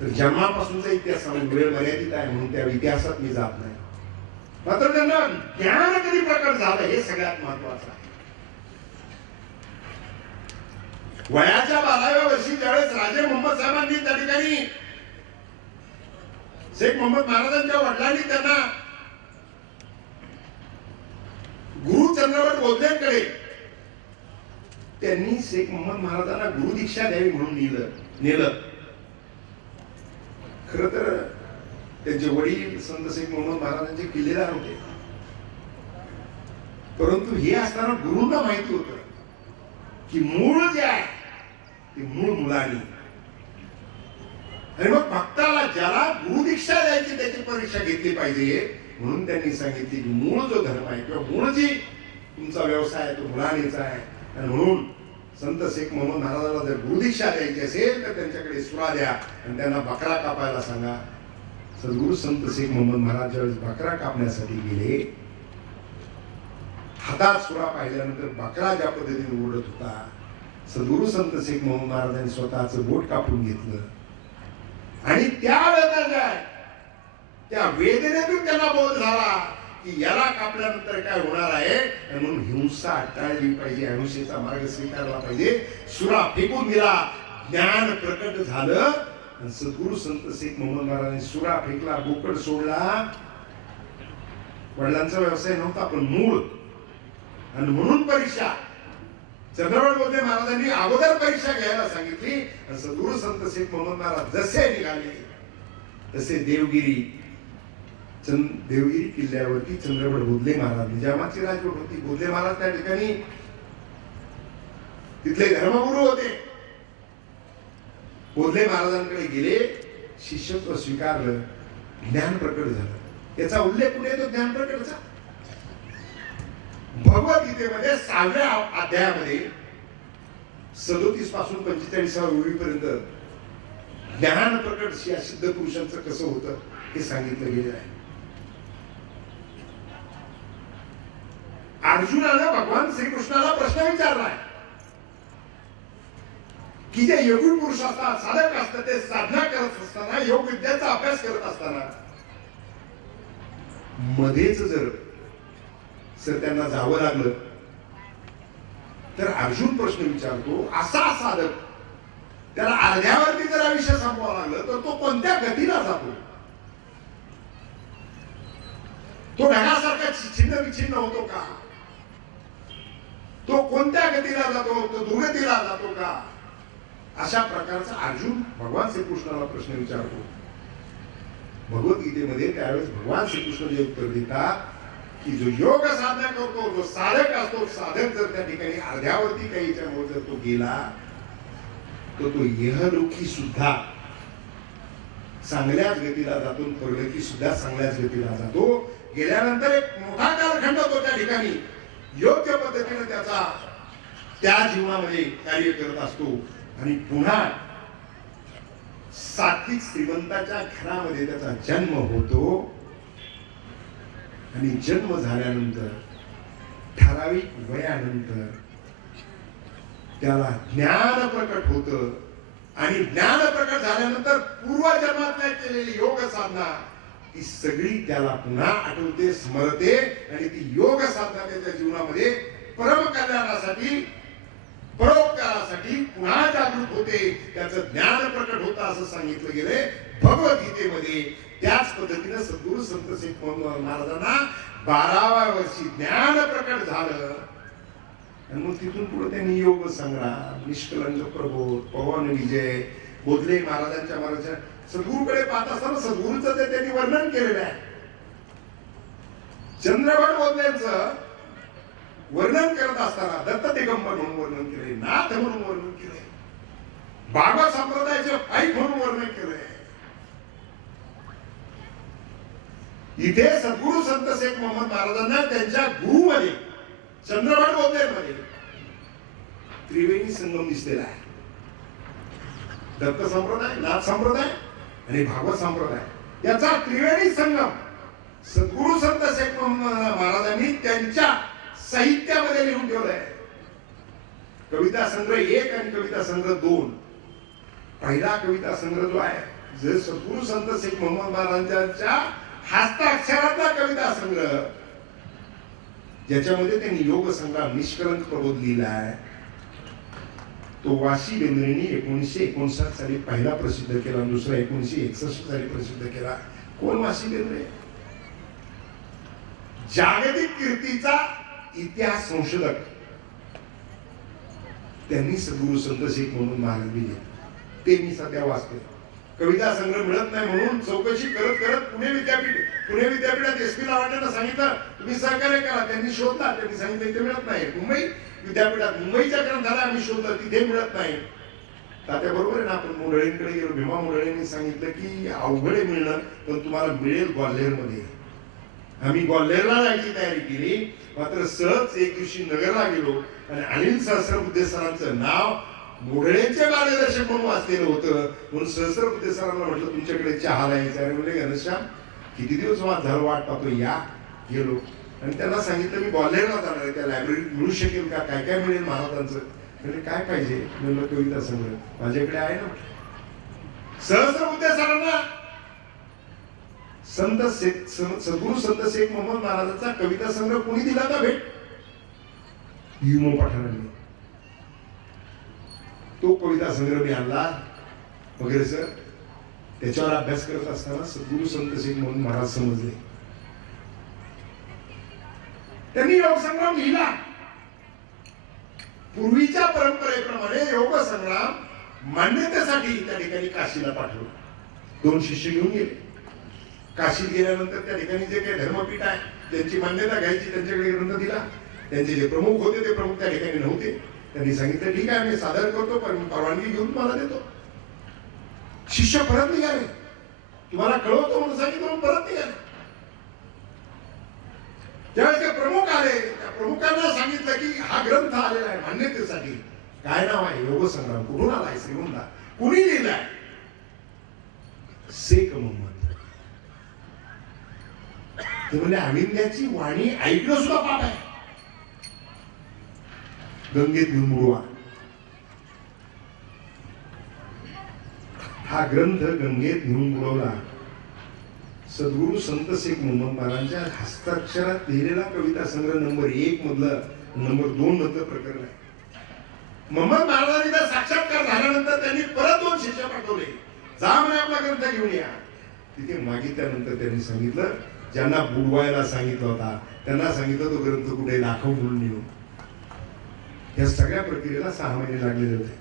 तर जन्मापासूनचा इतिहास वेळ मर्यादित आहे म्हणून त्या इतिहासात मी जात नाही. मात्र त्यांना ज्ञान कधी प्रकट झालं हे सगळ्यात महत्वाचं आहे. वयाच्या 12व्या वर्षी ज्यावेळेस राजे मोहम्मद साहेबांनी त्या ठिकाणी शेख मोहम्मद महाराजांच्या वडिलांनी त्यांना गुरु चंद्रवट बोधलेंकडे त्यांनी शेख मोहम्मद महाराजांना गुरु दीक्षा द्यावी म्हणून नेलं. खर तर त्यांचे वडील संत शेख मोहम्मद महाराजांचे किल्लेदार होते, परंतु हे असताना गुरुंना माहिती होतं की मूळ जे आहे ते मूळ मुलांनी. आणि मग भक्ताला ज्याला गुरु दीक्षा द्यायची त्याची परीक्षा घेतली पाहिजे म्हणून त्यांनी सांगितले की मूळ जो धर्म आहे किंवा मूळ जी तुमचा व्यवसाय आहे तो मुलांनीचा आहे. आणि म्हणून संत शेख मोहम्मद महाराजांना जर गुरुदीक्षा द्यायची असेल तर त्यांच्याकडे सुरा द्या आणि त्यांना बकरा कापायला सांगा. सद्गुरू संत शेख मोहम्मद महाराज ज्यावेळेस बकरा कापण्यासाठी गेले, हातात सुरा पाहिल्यानंतर बकरा ज्या पद्धतीने ओढत होता, सद्गुरू संत शेख मोहम्मद महाराजांनी स्वतःचं बोट कापून घेतलं आणि त्यावेळेला त्या वेदनेतून त्यांना बोध झाला की याला कापल्यानंतर काय होणार आहे. म्हणून हिंसा टाळली पाहिजे, अहिंसेचा मार्ग स्वीकारला पाहिजे. सुरा फेकून दिला, ज्ञान प्रकट झालं आणि सद्गुरू संत शेख मोहम्मद महाराजांनी सुरा फेकला, बोकड सोडला. वडिलांचा व्यवसाय नव्हता पण मूळ. आणि म्हणून परीक्षा चंद्रवट बोधले महाराजांनी अगोदर परीक्षा घ्यायला सांगितली आणि सद्गुरू संत शेख मोहम्मद महाराज जसे निघाले तसे देवगिरी किल्ल्यावरती चंद्रगड बोधले महाराज निजामाची राजवट होती. बोधले महाराज त्या ठिकाणी तिथले धर्मगुरू होते. बोधले महाराजांकडे गेले, शिष्यत्व स्वीकारलं, ज्ञान प्रकट झालं. याचा उल्लेख कुठे येतो ज्ञान प्रकटचा? भगवद्गीतेमध्ये 6व्या अध्यायामध्ये 37 पासून 45व्या ओळीपर्यंत ज्ञान प्रकट सिद्ध पुरुषांचं कसं होतं हे सांगितलं गेलं आहे. अर्जुनाने भगवान श्रीकृष्णाला प्रश्न विचारलाय की जे योगी पुरुष असतात, साधक असतात, ते साधना करत असताना, योग विद्याचा अभ्यास करत असताना मध्येच जर त्यांना जावं लागलं तर अर्जुन प्रश्न विचारतो, असा साधक त्याला अर्ध्यावरती जर आयुष्य संपवावं लागलं तर तो कोणत्या गतीला जातो? तो ढगासारखा छिन्न विछिन्न होतो का? तो कोणत्या गतीला जातो? तो दुर्गतीला जातो का? अशा प्रकारचा अर्जुन भगवान श्रीकृष्णाला प्रश्न विचारतो. भगवद्गीतेमध्ये त्यावेळेस भगवान श्रीकृष्ण जे उत्तर देतात की जो योग साधना करतो, जो साधक असतो, साधक जर त्या ठिकाणी अर्ध्यावरती काहीच्यामुळे जर तो गेला तर तो इहलोकी सुद्धा चांगल्याच गतीला जातो, परलोकी सुद्धा चांगल्याच गतीला जातो. गेल्यानंतर एक मोठा कालखंड तो त्या ठिकाणी योग्य पद्धतीने त्या जीवनामध्ये कार्य करत असतो आणि पुन्हा सात्विक श्रीमंताच्या घरामध्ये त्याचा जन्म होतो आणि जन्म झाल्यानंतर ठराविक वयानंतर त्याला ज्ञान प्रकट होतं आणि ज्ञान प्रकट झाल्यानंतर पूर्वजन्मातल्या केलेली योग साधना ती सगळी त्याला पुन्हा आठवते, स्मरते आणि ती योग साधना त्याच्या जीवनामध्ये परम कल्याणासाठी, परोपकारासाठी पुन्हा जागृत होते, त्याचं ज्ञान प्रकट होतं असं सांगितलं गेलंय भगवद्गीतेमध्ये. त्याच पद्धतीने सद्गुरु संत शेख महाराजांना 12व्या वर्षी ज्ञान प्रकट झालं आणि मग तिथून पुढे त्यांनी योग संग्राम, निष्कलंक प्रबोध, पवन विजय, बोधले महाराजांच्या महाराजांच्या सद्गुरूकडे पाहत असताना सद्गुरूचं ते त्यांनी वर्णन केलेलं आहे. चंद्रगड बोधल्यांचं वर्णन करत असताना दत्त दिगंबर म्हणून वर्णन केले, नाथ म्हणून वर्णन केले, बाबा संप्रदायाचे पाईक म्हणून वर्णन केले. इथे सद्गुरु संत शेख मोहम्मद महाराजांना त्यांच्या गुरुमध्ये चंद्रगड बोधलेमध्ये त्रिवेणी संगम दिसलेला आहे. दत्त संप्रदाय, नाथ संप्रदाय आणि भागवत संप्रदाय याचा त्रिवेणी संगम सद्गुरु संत शेख मोहम्मद महाराजांनी त्यांच्या साहित्यामध्ये लिहून ठेवलाय. कविता संग्रह 1 आणि कविता संग्रह 2. पहिला कविता संग्रह जो आहे जे सद्गुरु संत शेख मोहम्मद महाराजांच्या हस्ताक्षरातला कविता संग्रह ज्याच्यामध्ये त्यांनी योग संग्राम, निष्कलंक प्रबोध लिहिला आहे, तो वाशी बेंद्रेंनी 1959 साली पहिला प्रसिद्ध केला, दुसरा 1961 साली प्रसिद्ध केला. कोण वाशी बेंद्रे? जागतिक कीर्तीचा इतिहास संशोधक. त्यांनी सद्गुरु संत शेख म्हणून महाराज लिहिले, ते मी सध्या वाचते. कविता संग्रह मिळत नाही म्हणून चौकशी करत करत पुणे विद्यापीठात SP लावाट्यांना सांगितलं तुम्ही सहकार्य करा. त्यांनी शोधला, त्यांनी सांगितलं इथे मिळत नाही. मुंबई विद्यापीठात, मुंबईच्या ग्रंथालय आम्ही शोधलं, तिथे मिळत नाही. तात्याबरोबर आहे ना आपण मुंडळींकडे गेलो. भीमा मुंडळींनी सांगितलं की अवघड मिळणं, पण तुम्हाला मिळेल ग्वाल्हेरमध्ये. आम्ही ग्वाल्हेरला जायची तयारी केली. मात्र सहज एक दिवशी नगरला गेलो आणि अनिल सहस्रबुद्धे सरांचं नाव मुढळेंचे मार्गदर्शक म्हणून वाचलेलं होतं. म्हणून सहस्रबुद्धे सरांना म्हटलं तुमच्याकडे चहा यायचा. म्हणजे घनश्याम किती दिवस वाट पाहतो, या. गेलो आणि त्यांना सांगितलं मी ग्वाल्हेरला जाणार आहे, त्या लायब्ररीत मिळू शकेल का, काय काय मिळेल महाराजांचं. म्हणजे काय पाहिजे म्हणलं कविता संग्रह माझ्याकडे आहे ना. सहस्रबुद्धे सरांना सद्गुरु संत शेख मोहम्मद महाराजांचा कविता संग्रह कोणी दिला होता भेट? युमो पठाणांनी. तो कविता संग्रह मी आणला वगैरे सर. त्याच्यावर अभ्यास करत असताना सद्गुरु संत शेख म्हणून महाराज समजले. त्यांनी योग संग्राम लिहिला. पूर्वीच्या परंपरेप्रमाणे योग संग्राम मान्यतेसाठी त्या ठिकाणी काशीला पाठवलं. 2 शिष्य घेऊन गेले. काशीत गेल्यानंतर त्या ठिकाणी जे काही धर्मपीठ आहे त्यांची मान्यता घ्यायची, त्यांच्याकडे ग्रंथ दिला. त्यांचे जे प्रमुख होते ते प्रमुख त्या ठिकाणी नव्हते. त्यांनी सांगितलं ठीक आहे मी सादर करतो, पण परवानगी घेऊन तुम्हाला देतो. शिष्य परत निघाले, तुम्हाला कळवतो म्हणून सांगितलं म्हणून परत निघाले. ज्यावेळेस ते प्रमुख आले, त्या प्रमुखांना सांगितलं की हा ग्रंथ आलेला आहे मान्यतेसाठी. काय नाव आहे? योग संग्राम. कुठून आलाय? श्रीगोंदा. कुणी लिहिलाय? शेख मोहम्मद. ते म्हणजे अविंद्याची वाणी ऐकणं सुद्धा पाप आहे. गंगेत घेऊन बुडवा. हा ग्रंथ गंगेत घेऊन बुडवला. सद्गुरू संत शेख मोहम्मद महाराजांच्या हस्ताक्षरात लिहिलेला कविता संग्रह नंबर 1 मधलं नंबर 2 मधलं प्रकरण आहे. मोहम्मद महाराजांचा साक्षात्कार झाल्यानंतर त्यांनी परत 2 शिष्य पाठवले. जा म्हणे आपला ग्रंथ घेऊन या. तिथे मागितल्यानंतर त्यांनी सांगितलं, ज्यांना बुडवायला सांगितलं होता त्यांना सांगितलं तो ग्रंथ कुठे दाखव म्हणून येऊ. या सगळ्या प्रक्रियेला 6 महिने लागलेले होते.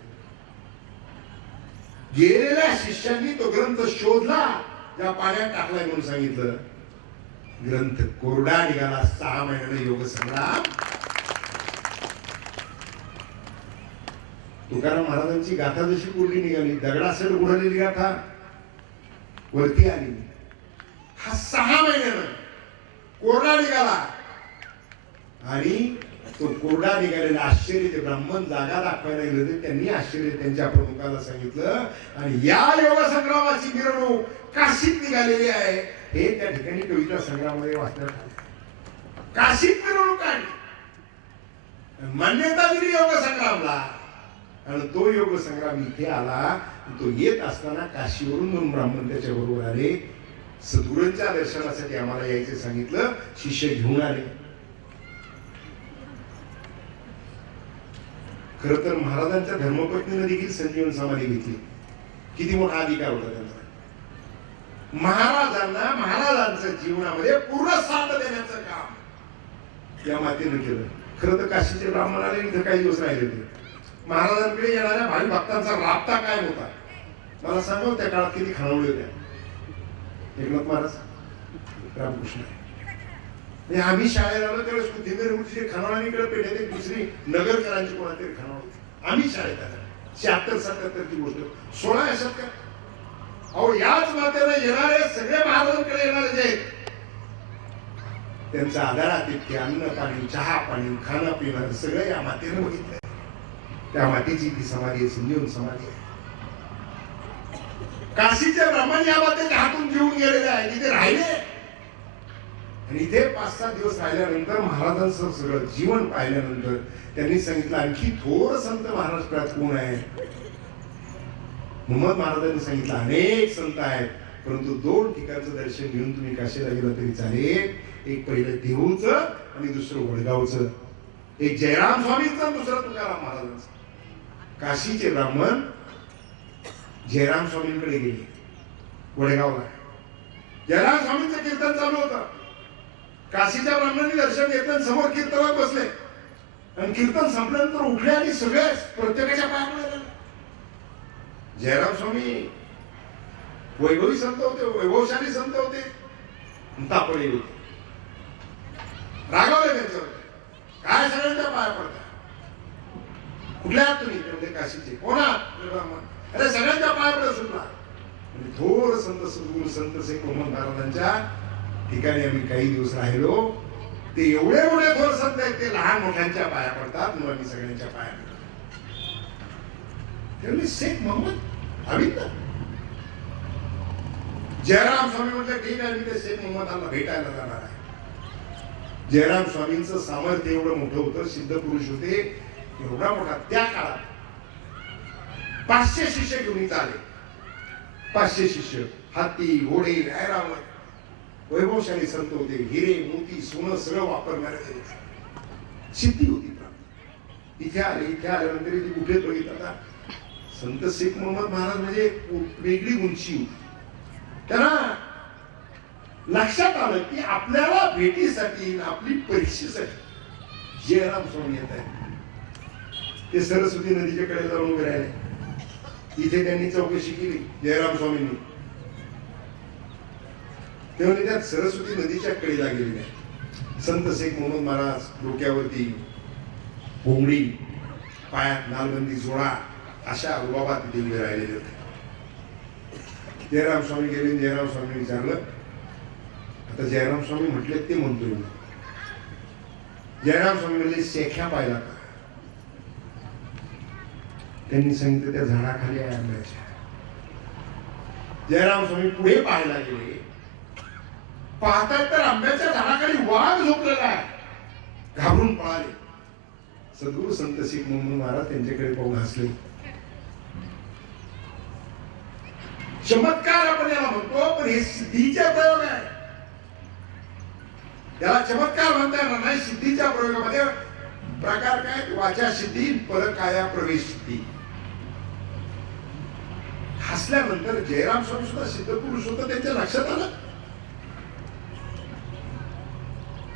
गेलेल्या शिष्यांनी तो ग्रंथ शोधला, ज्या पाण्यात टाकलाय म्हणून सांगितलं. ग्रंथ कोरडा निघाला. 6 महिन्याने योग संग्राम. तुकाराम महाराजांची गाथा जशी कोरडी निघाली, दगडासर उडलेली गाथा वरती आली. हा 6 महिन्यानं कोरडा निघाला. आणि तो कोरडा निघालेला आश्चर्य ते ब्राह्मण जागा दाखवायला गेले होते, त्यांनी आश्चर्य त्यांच्या प्रमुखाला सांगितलं. आणि या योग संग्रामाची मिरवणूक काशीत निघालेली आहे हे त्या ठिकाणी कविता संग्रहामध्ये वाचण्यात आले. काशीत मिरवणूक काढली, मान्यता दिली योग संग्रामला. आणि तो योग संग्राम इथे आला. तो येत असताना काशीवरून 2 ब्राह्मण त्याच्या बरोबर आले. सद्गुरूंच्या दर्शनासाठी आम्हाला यायचे सांगितलं. शिष्य घेऊन आले. खर तर महाराजांच्या धर्मपत्नीने देखील संजीवन समाधी घेतली. किती मोठा अधिकार होता त्यांचा. महाराजांना महाराजांच्या जीवनामध्ये पूर्ण साथ देण्याचं काम या मातेनं केलं. खरं तर काशीचे ब्राह्मण आले, इथं काही दिवस राहिले होते. महाराजांकडे येणाऱ्या भावी भक्तांचा राबता काय होता मला सांगा. त्या काळात किती खानावळी होत्या. एकनाथ महाराज, रामकृष्ण. आम्ही शाळेला आलो त्यावेळेस कुठे खानावळीकडे पेठे ते दुसरी नगरकरांची कोणातरी खानावळी. आम्ही शाळेत आलो 76-77 ची गोष्ट. 16 शतकात. अहो याच मातेने येणारे सगळे महाराजांकडे येणारे जे आहेत त्यांचा आदरातिथ्य, अन्न पाणी, चहा पाणी, खाणं पिणं सगळं या मातेने बघितलंय. त्या मातेची ती समाधी, संजीवन समाधी आहे. काशीचे ब्राह्मण या मातेच्या हातून जीवन गेलेले आहे. तिथे राहिले आणि इथे 5-7 दिवस राहिल्यानंतर महाराजांचं सगळं जीवन पाहिल्यानंतर त्यांनी सांगितलं आणखी थोर संत महाराष्ट्रात कोण आहे. मोहम्मद महाराजांनी सांगितलं अनेक संत आहेत, परंतु 2 ठिकाणचं दर्शन घेऊन तुम्ही काशीला गेलं तरी चालेल. एक पहिलं देहूचं आणि दुसरं वडगावचं. एक जयराम स्वामींचं, दुसरं तुकाराम महाराजांचं. काशीचे ब्राह्मण जयराम स्वामींकडे गेले वडगावला. जयराम स्वामींचं कीर्तन चालू होतं. काशीच्या ब्राह्मणांनी दर्शन घेतलं, समोर कीर्तनात बसले आणि कीर्तन संपल्यानंतर उठले आणि सगळे प्रत्येकाच्या पाया पडले. जयराम स्वामी वैभवी संत होते, वैभवशाली संत होते, तापले होते. रागावले त्यांच्यावर. काय सगळ्यांच्या पाया पडता? कुठल्या आहात तुम्ही? म्हणजे काशीचे. कोण आहात? ब्राह्मण. अरे सगळ्यांच्या पाया पडत सुद्धा. थोर संत सद्गुरू संत शेख मोहम्मद महाराजांच्या ठिकाणी आम्ही काही दिवस राहिलो. ते एवढे मोठे थोर संत आहेत, ते लहान मोठ्यांच्या पाया पडतात, म्हणून आम्ही सगळ्यांच्या पाया पडतो. त्यांनी शेख मोहम्मद अभिंद. जयराम स्वामी म्हटलं ठीक आहे, मी ते शेख मोहम्मदांना भेटायला जाणार आहे. जयराम स्वामींचं सामर्थ्य एवढं मोठं होतं, सिद्ध पुरुष होते, एवढा मोठा. त्या काळात 500 शिष्य घेऊन आले. 500 शिष्य, हाती घोडे ऐरावत, वैभवशाली संत होते. हिरे मोती सोनं सगळं वापरणारे सिद्धी होती. इथे आले. इथे आल्यानंतर इथे कुठे बघितलं संत शेख मोहम्मद महाराज म्हणजे वेगळी उंची होती. त्यांना लक्षात आलं की आपल्याला भेटीसाठी, आपली परीक्षेसाठी जयराम स्वामी येत आहे. ते सरस्वती नदीच्या कडे जाऊन उभे राहिले. इथे त्यांनी चौकशी केली जयराम स्वामींनी. तेव्हा त्यात सरस्वती नदीच्या कडेला गेलेल्या संत शेख मोहम्मद महाराज डोक्यावरती घोंगडी, पायात नालबंदी जोडा अशा रुबाबात तिथे उभे राहिलेले होते. जयराम स्वामी गेले. जयराम स्वामी विचारलं. आता जयराम स्वामी म्हटले ते म्हणतोय मी. जयराम स्वामी म्हणजे शेख्या पाहिला का? त्यांनी सांगितलं त्या झाडाखाली आहे आंब्याच्या. जयराम स्वामी पुढे पाहायला गेले. पाहतात तर आंब्याच्या झाडाखाली वाघ झोपलेला आहे. घाबरून पळाले. सद्गुरू संत शेख मोहम्मद महाराज त्यांच्याकडे पाहून हसले. चमत्कार आपण याला म्हणतो, पण हे सिद्धीचा प्रयोग आहे. याला चमत्कार म्हणता येणार नाही. सिद्धीच्या प्रयोगामध्ये प्रकार काय? वाचा सिद्धी, परकाया प्रवेश सिद्धी. हसल्यानंतर जयराम स्वामी सुद्धा सिद्ध पुरुष होता. त्यांच्या लक्षात आलं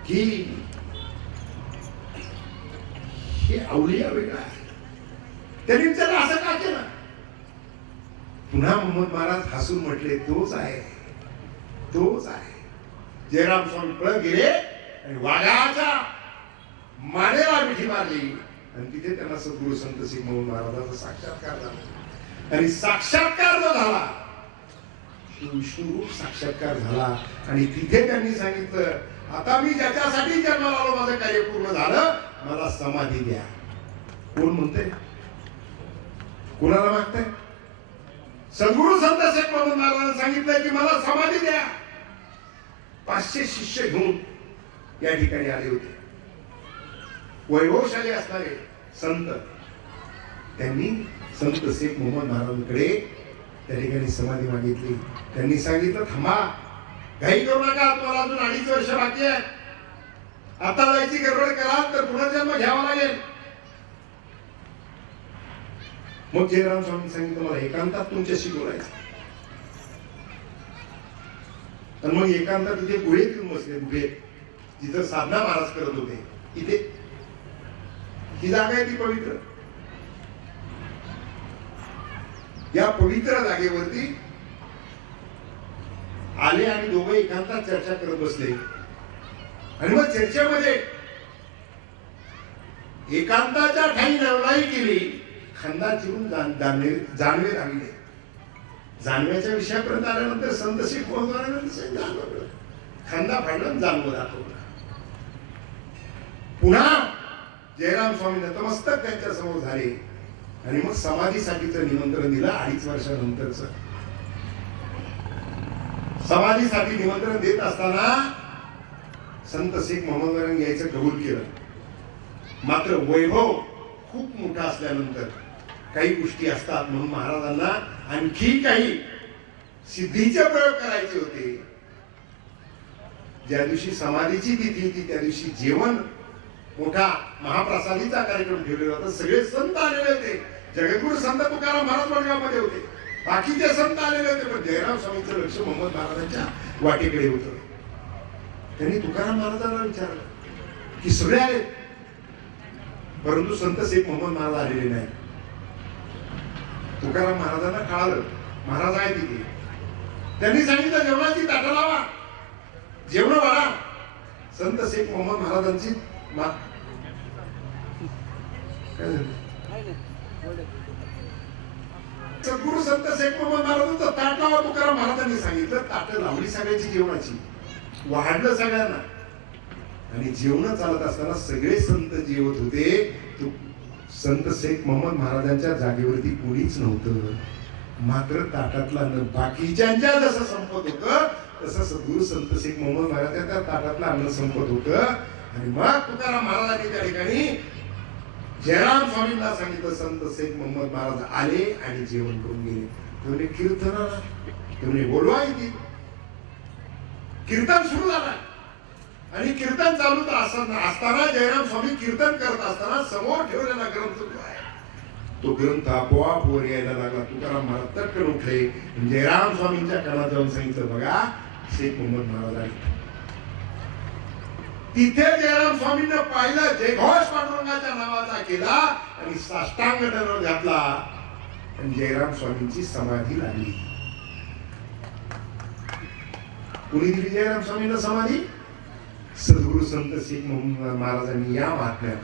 की हे अवलिया वेगळा आहे. त्यांनी त्याला असं का केलं? पुन्हा मोहम्मद महाराज हसून म्हटले, तोच आहे, तोच आहे. जयराम स्वामी पळत गेले आणि वाघाच्या मानेला मिठी मारली आणि तिथे त्यांना सद्गुरू संत शेख मोहम्मद महाराजांचा साक्षात्कार झाला. आणि साक्षात्कार जो झाला विष्णुरूप साक्षात्कार झाला. आणि तिथे त्यांनी सांगितलं, आता मी ज्याच्यासाठी जन्माला आलो, माझं कार्य पूर्ण झालं, मला समाधी द्या. कोण म्हणते? कोणाला मागताय? सद्गुरू संत शेख मोहम्मद महाराजांनी सांगितलं की मला समाधी द्या. 500 शिष्य घेऊन या ठिकाणी आले होते. वैभवशाली असणारे संत. त्यांनी संत शेख मोहम्मद महाराजांकडे त्या ठिकाणी समाधी मागितली. त्यांनी सांगितलं, थांबा, घाई करू नका, तुम्हाला अजून 2.5 वर्ष बाकी आहे. आता जायची गडबड कराल तर पुनर्जन्म घ्यावा लागेल. मग जयराम स्वामी सांगितलं, मला एकांतात तुमच्याशी बोलायचं. आणि मग एकांतात तिथे गुहेत येऊन बसले. गुहेत जिथं साधना महाराज करत होते, इथे ही जागा आहे ती पवित्र. या पवित्र जागेवरती आले आणि दोघं एकांतात चर्चा करत बसले. आणि मग चर्चेमध्ये एकांताच्या ठाई नवलाई केली. खंदा चिरून जानवे लागले. जानव्याच्या विषयापर्यंत आल्यानंतर संत शेख मोहम्मद खंदा फाडला, जानवं दाखवला. पुन्हा जयराम स्वामी नतमस्तक त्यांच्या समोर झाले आणि मग समाधीसाठीचं निमंत्रण दिलं. 2.5 वर्षानंतरच समाधीसाठी निमंत्रण देत असताना संत शेख मोहम्मद यायचं कबूल केलं. मात्र वैभव खूप मोठा असल्यानंतर काही गोष्टी असतात, म्हणून महाराजांना आणखी काही सिद्धीचे प्रयोग करायचे होते. ज्या दिवशी समाधीची तिथी होती त्या दिवशी जेवण मोठा महाप्रसादीचा कार्यक्रम ठेवलेला होता. सगळे संत आलेले होते. जगद्गुरु संत तुकाराम महाराज वडगावमध्ये होते. बाकीचे संत आलेले होते. पण जयराम स्वामींचं लक्ष मोहम्मद महाराजांच्या वाटेकडे होतं. त्यांनी तुकाराम महाराजांना विचारलं की सगळे आले, परंतु संत शेख मोहम्मद महाराज आलेले नाही. तुकाराम महाराजांना कळालं महाराज आहे तिथे. त्यांनी सांगितलं, जेवणाची ताटं लावा, जेवण वाढा. संत शेख मोहम्मद महाराजांची सद्गुरू संत शेख मोहम्मद महाराजांचं ताट लावा. तुकाराम महाराजांनी सांगितलं, ताटं लावली सगळ्याची जेवणाची, वाढलं सगळ्यांना. आणि जेवण चालत असताना सगळे संत जेवत होते. संत शेख मोहम्मद महाराजांच्या जागेवरती कोणीच नव्हतं. मात्र ताटातला अन्न बाकीच्यांच्या जसं संपत होतं तसं सद्गुरू संत शेख मोहम्मद महाराजांच्या ताटातलं अन्न संपत होतं. आणि मग तुकाराम महाराजांनी त्या ठिकाणी जयराम स्वामींना सांगितलं, संत शेख मोहम्मद महाराज आले आणि जेवण करून गेले. तुम्ही कीर्तनाला तुम्ही बोलवा येते. कीर्तन सुरू झालं आणि कीर्तन चालू असताना जयराम स्वामी कीर्तन करत असताना समोर ठेवलेला ग्रंथ जो आहे तो ग्रंथ आपोआप वर यायला लागला. तुकाराम महाराज तटकन उठले. जयराम स्वामींच्या कानात जाऊन सांगितलं, बघा शेख मोहम्मद महाराज आहे. तिथे जयराम स्वामींना पाहिलं, जयघोष पांडुरंगाच्या नावाचा केला आणि साष्टांग दंड घातला आणि जयराम स्वामींची समाधी लागली. कुणी दिली जयराम स्वामींना समाधी? सद्गुरु संत शेख महाराजांनी या महात्म्यात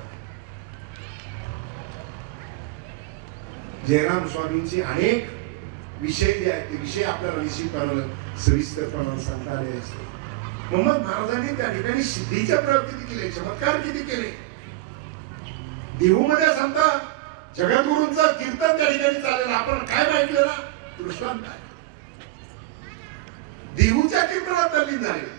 जयराम स्वामींचे अनेक विषय जे आहेत ते विषय आपल्याला निश्चितपणानं सविस्तरपणानं सांगता आले असते. मोहम्मद महाराजांनी त्या ठिकाणी सिद्धीचा प्रयोग किती केले, चमत्कार किती केले. देहूमध्ये संत जगद्गुरूंचं कीर्तन त्या ठिकाणी चाललेलं आपण काय माहिती ना दृष्टांत काय. देहूच्या कीर्तनात तल्लीन झाले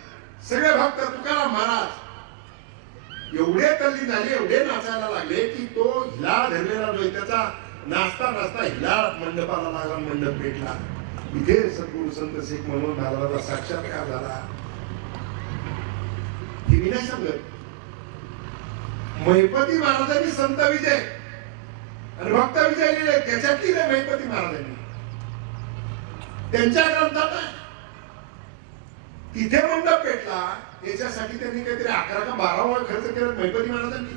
सगळे भक्त. तुकाराम महाराज एवढे तल्लीन झाले, एवढे नाचायला लागले की तो हिला धरलेला जो त्याचा नाचता नाचता हिला मंडपाला लागला, मंडप पेटला. इथे सद्गुरु संत शेख मोहम्मद महाराजांचा साक्षात्कार झाला. हे मी नाही सांगत. महिपती महाराजांनी संत विजय आणि भक्त विजय लिहिले, त्याच्यातली नाही महिपती महाराजांनी. त्यांच्या ग्रंथात तिथे मंडप पेटला, त्याच्यासाठी त्यांनी काहीतरी 11 का 12 वेळा खर्च केला महिपती महाराजांनी.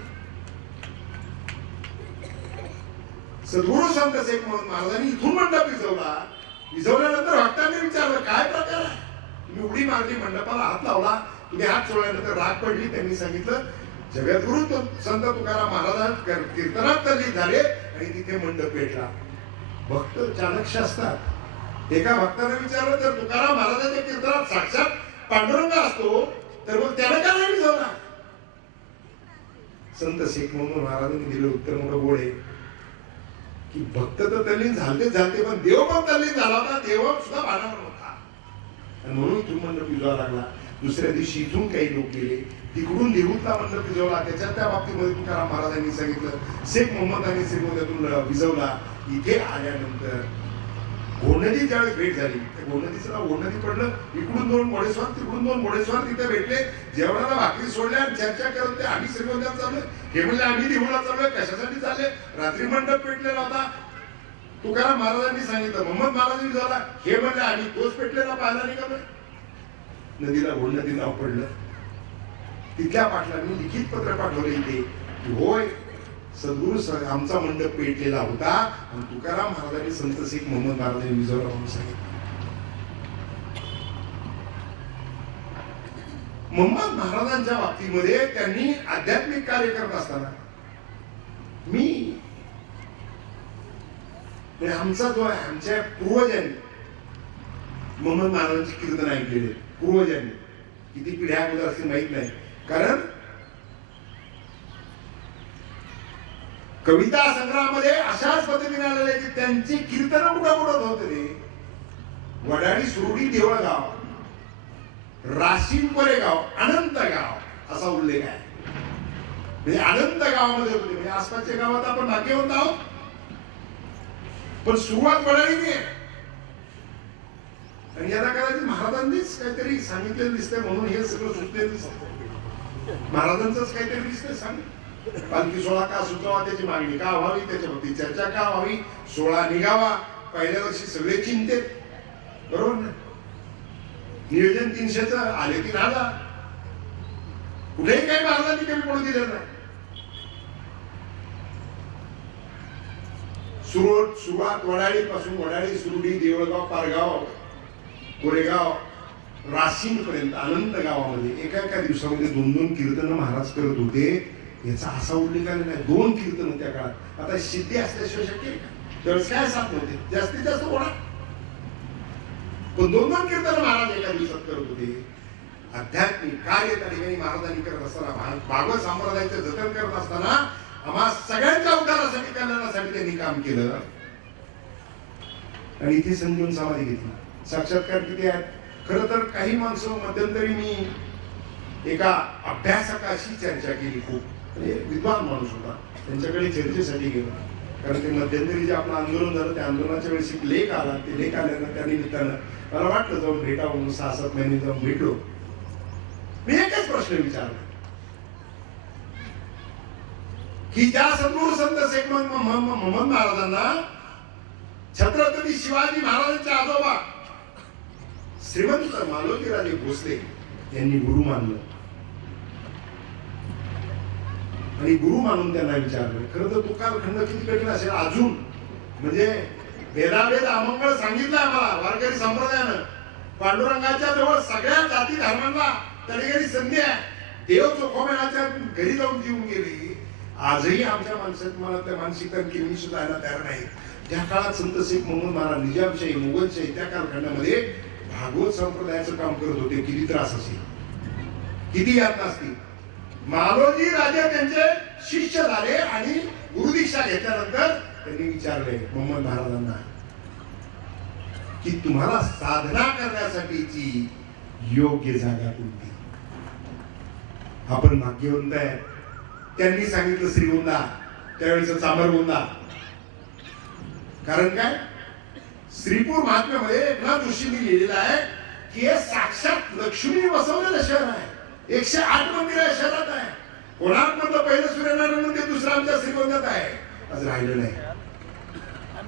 सद्गुरु संत शेख महाराजांनी इथून मंडप विझवला. विझवल्यानंतर भक्तांनी विचारलं काय प्रकार आहे. तुम्ही उडी मारली, मंडपाला हात लावला, तुम्ही हात सोडल्यानंतर राग पडली. त्यांनी सांगितलं जगद्गुरु संत तुकाराम महाराज कीर्तनात तल्लीन झाले आणि तिथे मंडप पेटला. भक्त चाणक्ष असतात. एका भक्ताने विचारलं तर तुकाराम महाराजांच्या कीर्तनात साक्षात पांडुरंग असतो तर मग त्याला काय नाही विझवला. संत शेख मोहम्मद महाराजांनी दिलं उत्तर मोठं गोड आहे की भक्त तर तल्लीन झालते पण देव पण तल्लीन झाला होता. देव सुद्धा भानावर होता आणि म्हणून इथून मंडप विझवावा लागला. दुसऱ्या दिवशी इथून काही लोक गेले, तिकडून देहूतला मंडप विझवला. त्याच्या त्या बाबतीमध्ये तुकाराम महाराजांनी सांगितलं शेख मोहम्मदांनी श्रीगोंद्यातून विझवला. इथे आल्यानंतर घोडनदी ज्यावेळी भेट झाली, त्या घोडनदीचं नाव घोडनदी पडलं. इकडून 2 घोडेस्वार, तिकडून 2 घोडेस्वार तिथे भेटले. जेवणाला भाकरी सोडल्या आणि चर्चा करत ते आम्ही श्रीगोंद्यात चाललोय. हे म्हणले आम्ही देहूला चाललोय. कशासाठी चालले? रात्री मंडप पेटलेला होता. तुकाराम महाराजांनी सांगितलं मोहम्मद महाराजांनी विझवला. हे म्हणले आम्ही तोच पेटलेला पाहायला निघालोय. नदीला घोडनदी नाव पडलं. तिथल्या पाटलांनी लिखित पत्र पाठवले इथे की होय सद्गुरु आमचा मंडप पेटलेला होता आणि तुकाराम महाराजांनी संत शेख मोहम्मद महाराजांनी विझवला म्हणून सांगितलं. मोहम्मद महाराजांच्या बाबतीमध्ये त्यांनी आध्यात्मिक कार्य करत असताना आमचा जो आहे आमच्या पूर्वजांनी मोहम्मद महाराजांची कीर्तन ऐकलेले पूर्वजांनी किती पिढ्या अगोदर असे माहित नाही. कारण कविता संग्रहामध्ये अशाच पद्धतीने आलेले की त्यांची कीर्तन कुठं कुठं होते रे. वडाळी, सुरडी, देवळगाव, राशीन, कोरेगाव, अनंत गाव असा उल्लेख आहे. म्हणजे अनंत गावामध्ये होते. म्हणजे आसपासच्या गावात आपण भाग्यवंत आहोत पण सुरुवात वडाळीने आहे. आणि याला कदाचित महाराजांनीच काहीतरी सांगितलेलं दिसतंय म्हणून हे सगळं सुचलेलं दिसतंय. महाराजांचंच काहीतरी दिसतंय. सांग पालखी सोहळा का सुचावा, त्याची मागणी का व्हावी, त्याच्यावरती चर्चा का व्हावी, सोहळा निघावा. पहिल्या वर्षी सगळे चिंतेत, बरोबर ना. नियोजन 300च आले 3000. कुठेही काही महाराजांनी कमी पडू दिलं नाही. सुरुवात वडाळी पासून वडाळी, सुरडी, देवळगाव, पारगाव, कोरेगाव, राशीन पर्यंत अनंत गावामध्ये एका दिवसामध्ये 2-2 कीर्तन महाराज करत होते. याचा असा उल्लेख आला नाही. 2 कीर्तन त्या काळात. आता सिद्धी असल्याशिवाय शक्य आहे का? त्यावेळेस काय साथ नव्हते, जास्तीत जास्त होणार पण 2-2 कीर्तन महाराज एका दिवसात करत होते. आध्यात्मिक कार्य त्या ठिकाणी महाराजांनी करत असताना, भागवत संप्रदायाचं जतन करत असताना आम्हा सगळ्यांच्या उद्धारासाठी, कल्याणासाठी त्यांनी काम केलं. आणि इथे संजीवन समाधी घेतली. साक्षात्कार किती आहेत? खरं तर काही माणसं मध्यंतरी मी एका अभ्यासकाशी चर्चा केली. खूप म्हणजे विद्वान माणूस होता, त्यांच्याकडे चर्चेसाठी गेलो. कारण ते मध्यंतरी जे आपलं आंदोलन झालं त्या आंदोलनाच्या वेळेस एक लेख आला. ते लेख आल्यानं त्या निमित्तानं मला वाटलं जाऊन भेटावं म्हणून 6-7 महिने जाऊन भेटलो. मी एकच प्रश्न विचारला की ज्या सद्गुरु संत शेख मोहम्मद महाराजांना छत्रपती शिवाजी महाराजांचे आजोबा श्रीमंत मालोजीराजे भोसले यांनी गुरु मानलं आणि गुरु मानून त्यांना विचारलं. खरं तर तुकार खंड किती कठीण असेल अजून. म्हणजे वेदावेद अमंगळ सांगितलं आम्हाला वारकरी संप्रदायानं पांडुरंगाच्या जवळ सगळ्या जाती धर्मांना त्या ठिकाणी संधी आहे. देव चोखोमेनाच्या घरी जाऊन जीवन गेले. आजही आमच्या माणसात मला त्या मानसिकता केली सुद्धा यायला तयार नाही. त्या काळात संत शेख मोहम्मद महाराज निजामशाही मुघलशाही त्या कालखंडामध्ये भागवत संप्रदायाचं काम करत होते. किती त्रास असेल, किती यातना असतील. मालोजी राजे त्यांचे शिष्य झाले आणि गुरुदीक्षा घेतल्यानंतर त्यांनी विचारले मोहम्मद महाराजांना की तुम्हाला साधना करण्यासाठीची योग्य जागा कोणती? आपण भाग्यवंत आहे. त्यांनी सांगितलं श्रीगोंदा, त्यावेळेस चांबरगोंदा. कारण काय, श्रीपूर महात्म्यामध्ये एकनाथ जोशींनी लिहिलेलं आहे की हे साक्षात लक्ष्मी बसवलेलं शहर आहे. 108 मंदिर आहे शहरात आहे. कोणार्क मधलं पहिलं सूर्यनारायण मंदिर दुसरं आमच्या श्रीगोंद्यात आहे. आज राहिलेलं आहे.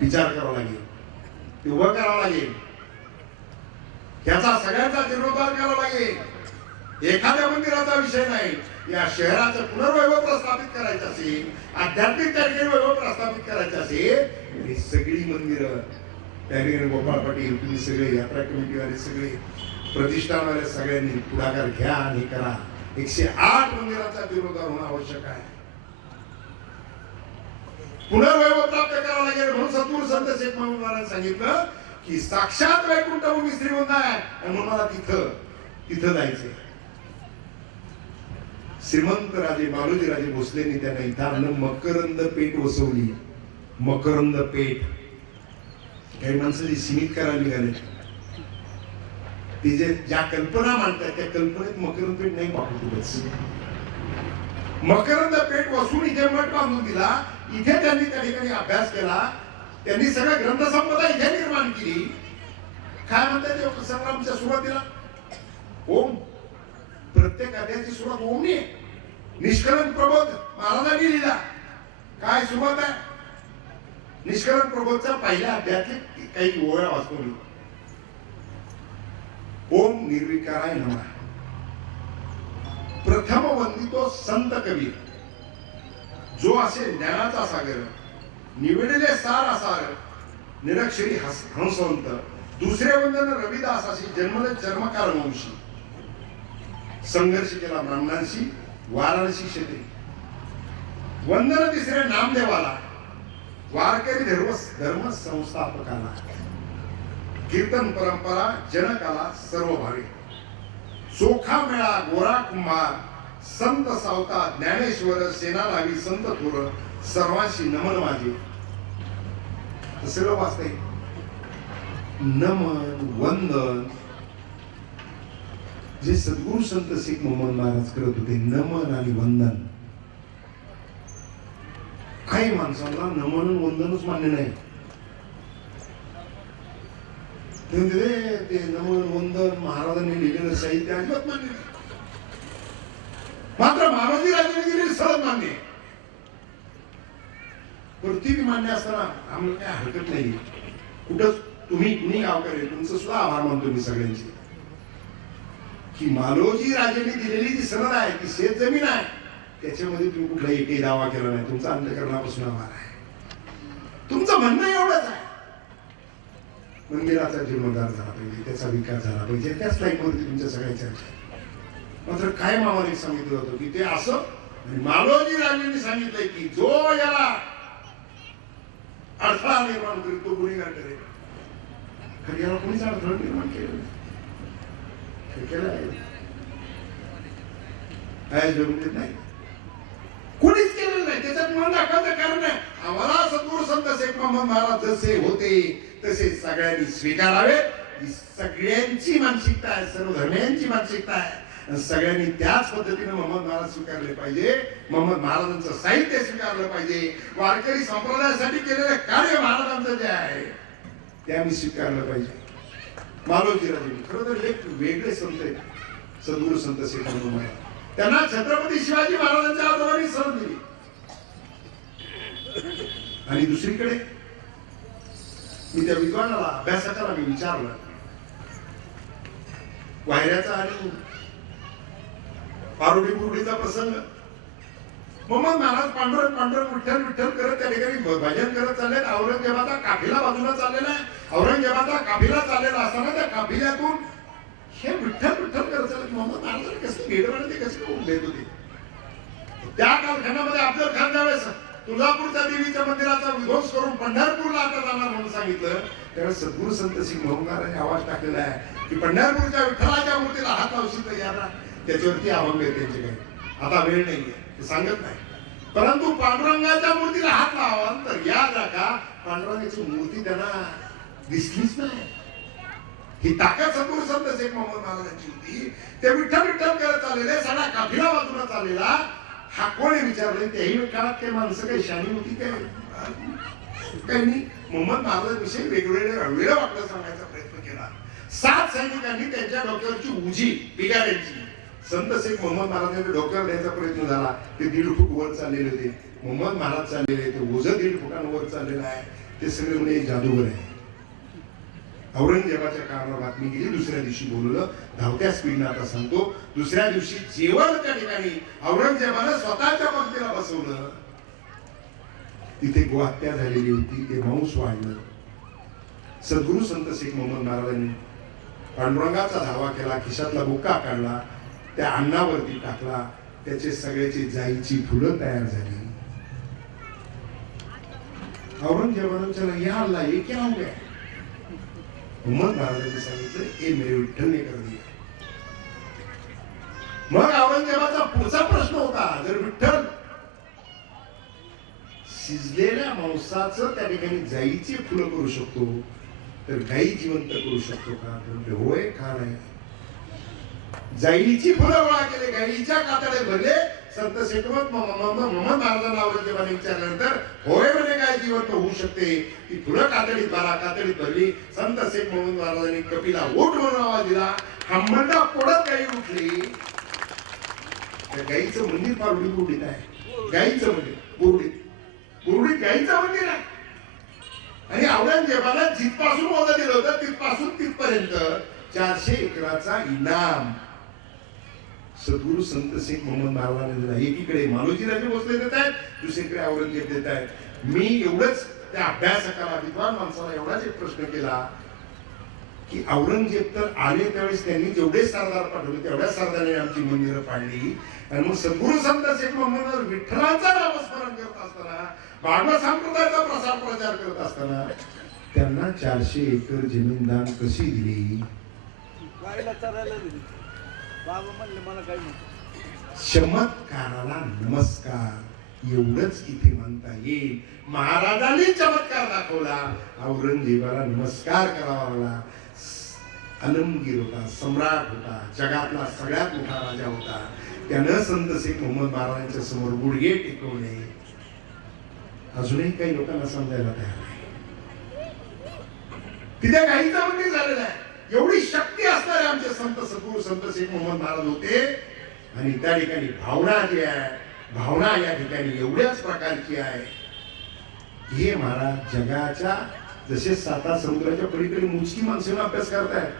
विचार करावा लागेल, ते उभं करावं लागेल, त्याचा सगळ्यांचा जीर्णोद्धार करावा लागेल. एखाद्या मंदिराचा विषय नाही. या शहराचं पुनर्वैभव प्रस्थापित करायचं असेल, आध्यात्मिक त्या ठिकाणी वैभव प्रस्थापित करायचं असेल, ही सगळी मंदिरं त्या ठिकाणी गोपाळ पाटील, तुम्ही सगळे यात्रा कमिटीवाले, सगळे प्रतिष्ठानवाले सगळ्यांनी पुढाकार घ्या आणि करा. 108 मंदिराचा जीर्णोद्धार होणं आवश्यक आहे. पुनर्वैभव प्राप्त करावं लागेल. म्हणून सद्गुरू संत शेख मोहम्मद महाराज सांगितलं की साक्षात वैकुंठभूमी श्रीगोंदा आहे आणि म्हणून मला तिथं जायचंय. श्रीमंत राजे मालोजी राजे भोसलेंनी त्यांना इथं मकरंद पेठ वसवली. मकरंद पेठ काही माणसं सीमित करायला निघाले. ती जे ज्या कल्पना मांडतात त्या कल्पनेत मकरंद पेठ नाही वापरतच. मकरंद पेठ वसून इथे मठ बांधून दिला. इथे त्यांनी त्या ठिकाणी अभ्यास केला. त्यांनी सगळं ग्रंथसंपदा इथे निर्माण केली. काय म्हणतात ते संग्रामच्या सुरुवातीला ओम, प्रत्येक अध्यायाची सुरुवात ओमनी आहे. निष्कलन प्रबोध महाराजांनी लिहिला. काय सुरुवात आहे? निष्कलन प्रबोधच्या पहिल्या अध्यायातली काही ओळ्या वाचतो मी. ओम निर्विकाराय नमः. प्रथम वंदितो संत कबीर, जो असे ज्ञानाचा सागर, निवडले सार असार, निरक्षरी हंसवंत. दुसरे वंदन रविदास अशी जन्मले चर्मकार वंशी. संघर्ष केला ब्राह्मणांशी, वाराणसी क्षेत्री. वंदन तिसरे नामदेवाला, वारकरी धर्म संस्थापकाला. कीर्तन परंपरा जनकाला सर्व भावे. चोखा मेळा गोरा कुंभार, संत सावता ज्ञानेश्वर, सेना लावी संत थोर, सर्वांशी नमन माझे. सगळं वाचतंय. नमन वंदन जे सद्गुरू संत शेख मोहम्मद महाराज करत होते, नमन आणि वंदन. काही माणसांना नमन वंदनच मान्य नाही. ते नमन वंदन महाराजांनी लिहिलेलं साहित्य अजिबात मान्य नाही. मात्र मानवी राजांनी दिलेली सहज मान्य. प्रत्येक मान्य असताना आम्हाला काय हरकत नाही. कुठं तुम्ही कुणी गावकरी तुमचं सुद्धा आभार मानतो मी सगळ्यांचे की मालोजी राजेंनी दिलेली जी सनद आहे ती शेत जमीन आहे, त्याच्यामध्ये तुम्ही कुठला एकही दावा केला नाही. तुमचा अंतःकरणापासून आभार आहे. तुमचं म्हणणं एवढंच आहे, मंदिराचा जीर्णोद्धार झाला पाहिजे, त्याचा विकास झाला पाहिजे. त्याच लाईनवरती तुमच्या सगळ्या चर्चा. मात्र काय मामाने सांगितलं होतं की ते असं, आणि मालोजी राजेंनी सांगितलंय की जो याला अडथळा निर्माण करेल तो गुन्हेगार करेल. खरी याला कोणीच अडथळा निर्माण केलं नाही, कोणीच केलेलं नाही. त्याच्यात मन दाखवायचं कारण आहे. आम्हाला सद्गुरू संत शेख मोहम्मद महाराज जसे होते तसे सगळ्यांनी स्वीकारावे. ही सगळ्यांची मानसिकता आहे, सर्व धर्मियांची मानसिकता आहे. सगळ्यांनी त्याच पद्धतीने मोहम्मद महाराज स्वीकारले पाहिजे. मोहम्मद महाराजांचं साहित्य स्वीकारलं पाहिजे. वारकरी संप्रदायासाठी केलेलं कार्य महाराजांचं जे आहे ते आम्ही स्वीकारलं पाहिजे. मालोजी राजे खरं तर एक वेगळे संत आहेत, सद्गुरू संत शेख मोहम्मद महाराज. त्यांना छत्रपती शिवाजी महाराजांच्या आजोबांनी सर दिली. आणि दुसरीकडे मी त्या विद्वानाला अभ्यासकाला मी विचारलं, वायऱ्याचा आणि पारोडी बुरुडीचा प्रसंग. मोहम्मद महाराज पांडुरंग विठ्ठल विठ्ठल करत त्या ठिकाणी भजन करत चालले. औरंगजेबाचा काफिला बाजूला चाललेला आहे. औरंगजेबाचा काफिला चाललेला असताना त्या काफिल्यातून हे विठ्ठल विठ्ठल करायचं की मोहम्मद महाराजांनी कसं भेडवाडे ते कसे करून देत होते. त्या कालखंडामध्ये अफजल खान ज्यावेळेस तुळजापूरच्या देवीच्या मंदिराचा विध्वंस करून पंढरपूरला आता जाणार म्हणून सांगितलं, त्यावेळेस सद्गुरू संत सिंग मोहम्मदारांनी आवाज टाकलेला आहे की पंढरपूरच्या विठ्ठलाच्या मूर्तीला हात लावशील तर यार त्याच्यावरती अभंग आहे त्यांचे काही. आता वेळ नाहीये ते सांगत नाही, परंतु पांडुरंगाच्या मूर्तीला हात लावा तर या जागा पांडुरंगाची मूर्ती त्यांना दिसलीच नाही. ही ताकद सद्गुरू संत शेख मोहम्मद महाराजांची होती. ते विठ्ठल विठ्ठल करत चाललेले, सगळा काफिला बाजूला चाललेला. हा कोणी विचारले त्याही काळात काही माणसं काही शाणी होती काय? काही नाही. मोहम्मद महाराजांविषयी वेगवेगळे वेळ वाटलं सांगायचा प्रयत्न केला. 7 सैनिकांनी त्यांच्या डोक्यावरची उजी बिगाडायची. संत शेख मोहम्मद महाराजांच्या डोक्यावर द्यायचा प्रयत्न झाला. ते 1.5 फूट वर चाललेले होते. मोहम्मद महाराज चाललेले ते ओझं 1.5 फुटांवर चाललेलं आहे. ते सगळे म्हणजे जादूगर आहे. औरंगजेबाच्या कानावर बातमी गेली. दुसऱ्या दिवशी बोलवलं. धावत्या स्पीडनं आता सांगतो. दुसऱ्या दिवशी जेवण त्या ठिकाणी औरंगजेबानं स्वतःच्या पंक्तीला बसवलं. तिथे गोहत्या झालेली होती. ते मांस वाढलं. सद्गुरू संत शेख मोहम्मद महाराजांनी पांडुरंगाचा धावा केला. खिशातला बुक्का काढला. त्या अन्नावरती टाकला. त्याचे सगळ्याची जाईची फुलं तयार झाली. औरंगजेबानं विचारलं, या अल्लाह ये क्या हो गया? मोहम्मद महाराजांनी सांगितलं, हे मेरे विठ्ठल ने कर दिया. मग औरंगजेबाचा पुढचा प्रश्न होता, जर विठ्ठल शिजलेल्या मांसाचं त्या ठिकाणी जाईची फुलं करू शकतो तर गाई जिवंत करू शकतो का? तर होय का नाही. जाईची फुलं गोळा केले, गाईच्या कातडे भरले. संत शेख मोहम्मद महाराजांना औरंगजेबाने विचारल्यानंतर होय म्हणे गाय जिवंत होऊ शकते. ती फुलं कातडीत भरली. संत शेख मोहम्मद महाराजांनी कपिला ओठ म्हणून आवाज दिला. हंबरडा पडत गाई उठली. त्या गाईचं मंदिर फार उडीत आहे. गाईचं मंदिर बुरुडीत गाईचं मंदिर आहे. आणि औरंगजेबाला जिथपासून ओझं दिलं होतं तिथपासून तिथपर्यंत 400 एकराचा इनाम सद्गुरू संत शेख मोहम्मद महाराजांनी दिला. एकीकडे मालोजी राजे भोसले देत आहेत, दुसरीकडे औरंगजेब देत आहेत. मी एवढंच त्या अभ्यासकाला, विद्वान माणसाला एवढाच एक प्रश्न केला की औरंगजेब तर आले त्यावेळेस त्यांनी जेवढे सरदार पाठवले तेवढ्या सरदारांनी आमची मंदिरं पाडली. आणि मग सद्गुरू संत शेख मोहम्मद विठ्ठलाचा नामस्मरण करत असताना, भागवत संप्रदायाचा प्रचार करत असताना त्यांना 400 एकर जमीन दान कशी दिली? चमत्काराला नमस्कार एवढंच इथे म्हणता येईल. महाराजांनी चमत्कार दाखवला, औरंगजेबाला नमस्कार करावा लागला. आलमगीर होता, सम्राट होता, जगातला सगळ्यात मोठा राजा होता. त्यानं संत शेख मोहम्मद महाराजांच्या समोर गुडघे टेकवले. अजूनही काही लोकांना समजायला तयार नाही. तिथे गाईचा मंदिर झालेला आहे. एवढी शक्ती असणारे आमचे संत सद्गुरू संत शेख मोहम्मद महाराज होते. आणि त्या ठिकाणी भावना जी आहे, भावना या ठिकाणी एवढ्याच प्रकारची आहे. हे महाराज जगाच्या जसे 7 समुद्राच्या पलीकडे मोजकी माणसांना अभ्यास करतायत,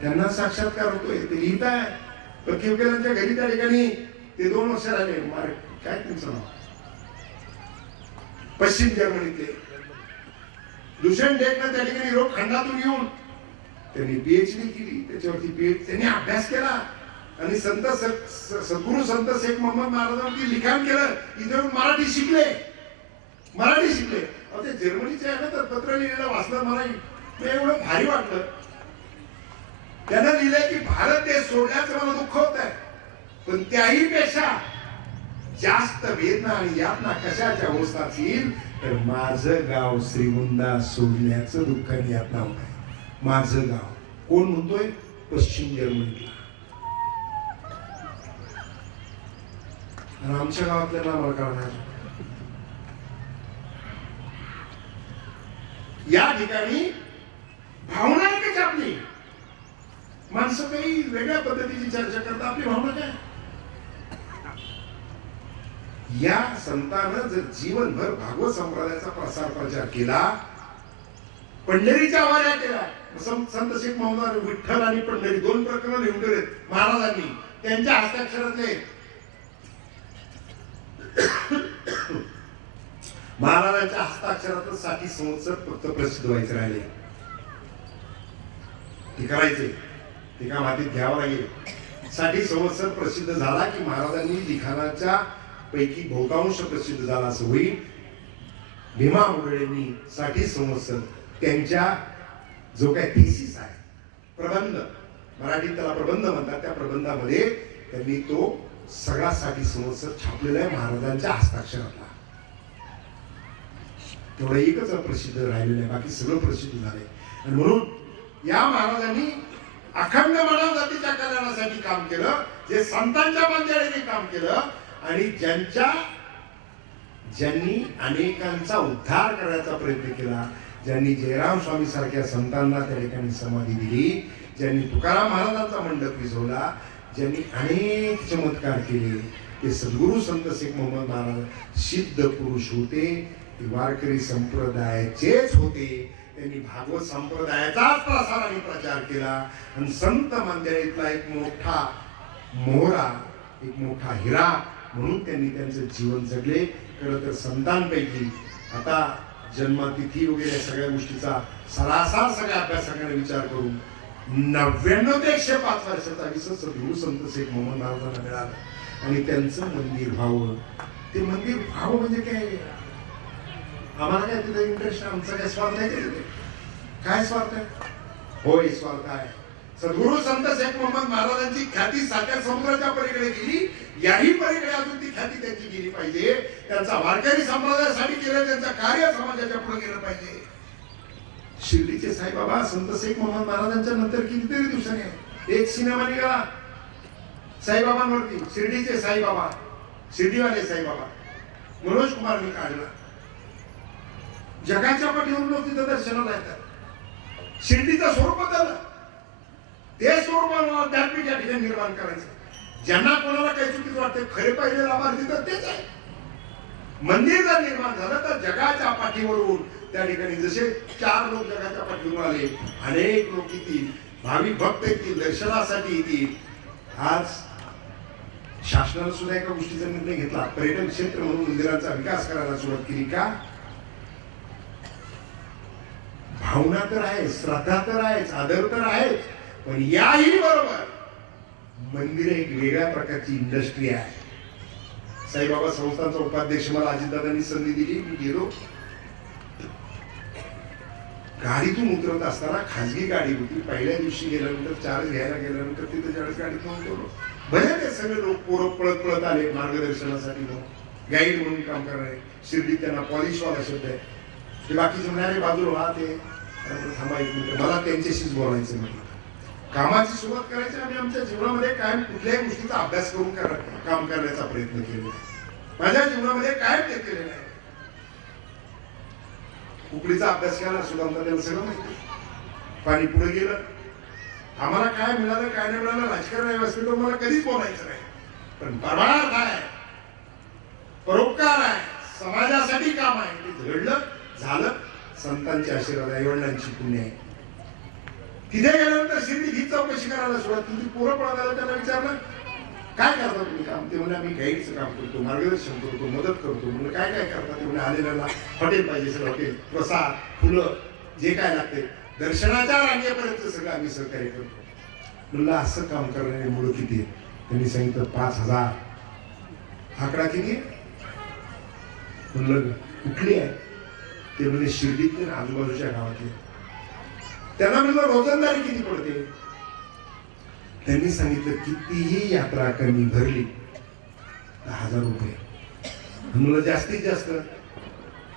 त्यांना साक्षात्कार होतोय. ते लिहित आहे. पक्केवकरांच्या घरी त्या ठिकाणी ते 2 वर्ष राहिले. काय तुमचं नाव? पश्चिम जर्मनीतले दुसऱ्या डेकनं त्या ठिकाणी युरोप खंडातून येऊन त्यांनी PhD केली. त्याच्यावरती त्यांनी अभ्यास केला आणि सद्गुरू संत शेख मोहम्मद महाराजांवरती लिखाण केलं. इथे मराठी शिकले. ते जर्मनीचे आहे ना, तर पत्र लिहिलेलं वाचलं मला एवढं भारी वाटलं. त्यानं लिहिलंय की भारत देश सोडण्याचं मला दुःख होत आहे, पण त्याही पेक्षा जास्त वेदना आणि यातना कशाच्या अवस्थात येईल तर माझं गाव श्रीगोंदा सोडण्याचं दुःख आणि यातना होत आहे. माझं गाव कोण म्हणतोय? पश्चिम जर्मनीला. आणि आमच्या गावातल्या नावाला कळणार. या ठिकाणी भावना एकच आपली. माणसं काही वेगळ्या पद्धतीची चर्चा करतात. आपली भावना काय? या संतानं जर जीवनभर भागवत संप्रदायाचा प्रचार केला, पंढरीच्या वाऱ्या केल्या. संत शेख मोहम्मद विठ्ठल आणि पंढरी 2 प्रकरण लिहून दिलेत महाराजांनी त्यांच्या हस्ताक्षरातले. महाराजांच्या हस्ताक्षरातच 60 संवत्सर फक्त प्रसिद्ध व्हायचे राहिले. ते करायचे. ते काम हातीत घ्यावं लागेल. 60 संवत्सर प्रसिद्ध झाला की महाराजांनी लिखाणाच्या पैकी बहुतांश प्रसिद्ध झाला असं होईल. भीमा मुरळींनी 60 संवत्सर त्यांच्या जो काय थिसिस आहे, प्रबंध, मराठीत त्याला प्रबंध म्हणतात, त्या प्रबंधामध्ये त्यांनी तो सगळा 60 संवत्सर छापलेला आहे महाराजांच्या हस्ताक्षरातला. तेवढं एकच प्रसिद्ध राहिलेलं आहे, बाकी सगळं प्रसिद्ध झालंय. आणि म्हणून या महाराजांनी अखंड मानव जातीच्या कल्याणासाठी काम केलं, जे संतांच्या मंदिराने काम केलं आणि ज्यांनी अनेकांचा उद्धार करायचा प्रयत्न केला, ज्यांनी जयराम स्वामी सारख्या संतांना त्या ठिकाणी समाधी दिली, ज्यांनी तुकाराम महाराजांचा मंडप विझवला, ज्यांनी अनेक चमत्कार केले, ते सद्गुरू संत शेख मोहम्मद महाराज सिद्ध पुरुष होते, ते वारकरी संप्रदायाचेच होते. त्यांनी भागवत संप्रदायाचाच प्रसार आणि प्रचार केला आणि संत मंदिरातला एक मोठा मोहरा, एक मोठा हिरा म्हणून त्यांनी त्यांचं जीवन जगले. खरं तर संतांपैकी आता जन्मतिथी वगैरे सगळ्या गोष्टीचा सरासर सगळ्या अभ्यासाकडे विचार करून 99 ते 105 वर्षाचा विश्वास सद्गुरू संत शेख मोहम्मद महाराजांना मिळाला आणि त्यांचं मंदिर व्हावं. ते मंदिर व्हावं म्हणजे काय, आम्हाला काय तिथे इंटरेस्ट, आमचा काय स्वार्थ आहे का? काय स्वार्थ आहे? होय, स्वार्थ आहे. सद्गुरू संत शेख मोहम्मद महाराजांची ख्याती साध्या समुद्राच्या पलीकडे गेली, याही पलीकडे अजून ती ख्याती त्यांची गेली पाहिजे. त्यांचा वारकरी संप्रदायासाठी केलं त्यांचं कार्य समाजाच्या पुढे गेलं पाहिजे. शिर्डीचे साईबाबा संत शेख मोहम्मद महाराजांच्या नंतर कितीतरी दिवसांनी एक सिनेमा निघाला साईबाबांवरती, शिर्डीचे साईबाबा, शिर्डीवाले साईबाबा, मनोज कुमारनी काढला. जगाच्या पाठीवरून लोक तिथं दर्शनाला येतात. शिर्डीचं स्वरूप बदललं, ते स्वरूप अध्यात्मिक या ठिकाणी निर्माण करायचं. ज्यांना कोणाला काही चुकीचं वाटते, खरे पाहिजे लाभार्थी तर तेच आहे. मंदिर जर निर्माण झालं तर जगाच्या पाठीवरून त्या ठिकाणी जसे 4 लोक जगाच्या पाठीवरून आले, अनेक लोक येतील, भाविक भक्त येतील, दर्शनासाठी येतील. आज शासनाने सुद्धा एका गोष्टीचा निर्णय घेतला, पर्यटन क्षेत्र म्हणून मंदिरांचा विकास करायला सुरुवात केली. का? भावना तर आहे, श्रद्धा तर आहेच, आदर तर आहेच, पण याही बरोबर मंदिर एक वेगळ्या प्रकारची इंडस्ट्री आहे. साईबाबा संस्थांचा उपाध्यक्ष मला अजितदादांनी संधी दिली. मी गेलो, गाडीतून उतरत असताना खाजगी गाडी होती. पहिल्या दिवशी गेल्यानंतर चार्ज घ्यायला गेल्यानंतर तिथे ज्यावेळेस गाडीतून उतरलो, भले ते सगळे लोक पोरं पळत पळत आले मार्गदर्शनासाठी, गाईड म्हणून काम करणारे. शिर्डीत त्यांना पॉलिशवाला शब्द आहे. ते बाकीचे म्हणाले बाजूला व्हा, ते थांबा एक मिनिट, मला त्यांच्याशीच बोलायचं. म्हटलं कामाची सुरुवात करायची. आम्ही आमच्या जीवनामध्ये कायम कुठल्याही गोष्टीचा अभ्यास करून काम करण्याचा प्रयत्न केला. माझ्या जीवनामध्ये कायम ते केलेलं आहे. उकडीचा अभ्यास केला सुद्धा त्याला सगळं माहिती. पाणी पुढे गेलं, आम्हाला काय मिळालं काय नाही मिळालं राजकारण व्यवस्थित मला कधीच बोलायचं नाही. पण परमार्थ आहे, परोपकार आहे, समाजासाठी काम आहे, ते घडलं झालं. संतांचे आशीर्वाद, आईवडिलांची पुण्य आहे. तिथे गेल्यानंतर शिर्डी ही चौकशी करायला सुरुवात केली. पोरं पळत आलं, त्यांना विचारलं काय करता तुम्ही काम? ते म्हणजे आम्ही गाईडचं काम करतो, मार्गदर्शन करतो, मदत करतो. म्हणजे काय काय करता? ते म्हणजे आलेल्याला हॉटेल पाहिजे, सगळं हॉटेल, प्रसाद, फुलं, जे काय लागते दर्शनाच्या रांगेपर्यंत सगळं आम्ही सहकार्य करतो. म्हणलं असं काम करणारे मुलं किती? त्यांनी सांगितलं 5000. आकडा किती? म्हणलं कुठली आहे? ते म्हणजे शिर्डीतले आजूबाजूच्या गावातले. त्यांना म्हणलं रोजंदारी किती पडते? त्यांनी सांगितलं कितीही यात्रा कमी भरली 10,000 रुपये. म्हणलं जास्तीत जास्त?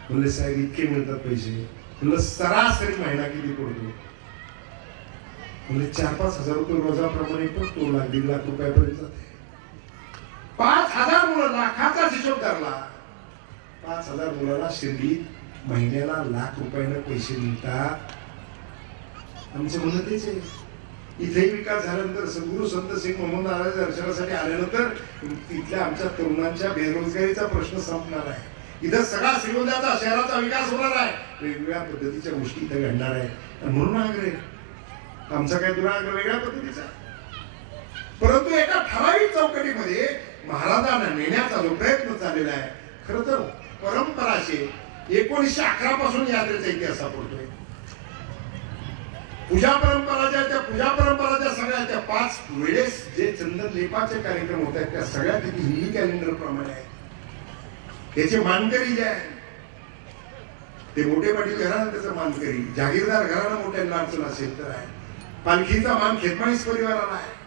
म्हणले साहेब इतके मिळतात पैसे. म्हणलं सरासरी महिना किती पडतो? म्हणजे 4-5 हजार रुपये रोजाप्रमाणे पडतो. 1-1.5 लाख रुपयापर्यंत. 5000 मुलं, लाखाचा हिशोब धरला. 5000 मुलाला शिर्डीत महिन्याला 1 लाख रुपयाने पैसे मिळतात. आमचं म्हणणं तेच आहे. इथेही विकास झाल्यानंतर सद्गुरू संत शेख मोहम्मद महाराज दर्शनासाठी आल्यानंतर तिथल्या आमच्या तरुणांच्या बेरोजगारीचा प्रश्न संपणार आहे. इथं सगळा श्रीगोंद्याचा शहराचा विकास होणार आहे. वेगवेगळ्या पद्धतीच्या गोष्टी इथं घडणार आहे. म्हणून आग्रह आमचा काय दुराग्रह वेगळ्या पद्धतीचा, परंतु एका ठराविक चौकटीमध्ये महाराजांना नेण्याचा जो प्रयत्न चाललेला आहे, खरं तर परंपराशे 1911 पासून यात्रेचा इतिहास सापडतोय. पूजा परंपराच्या त्या पूजा परंपराच्या सगळ्या त्या 5 वेळेस जे चंदन लेपाचे कार्यक्रम होत आहेत त्या सगळ्या तिथे हिंदी कॅलेंडर प्रमाणे आहे. त्याचे मानकरी जे आहे ते मोठे पाटील घराणं त्याचं मानकरी, जागीरदार घराणं मोठ्यांना अडचण असेल तर आहे. पालखीचा मान खेतमाळीस परिवाराला आहे,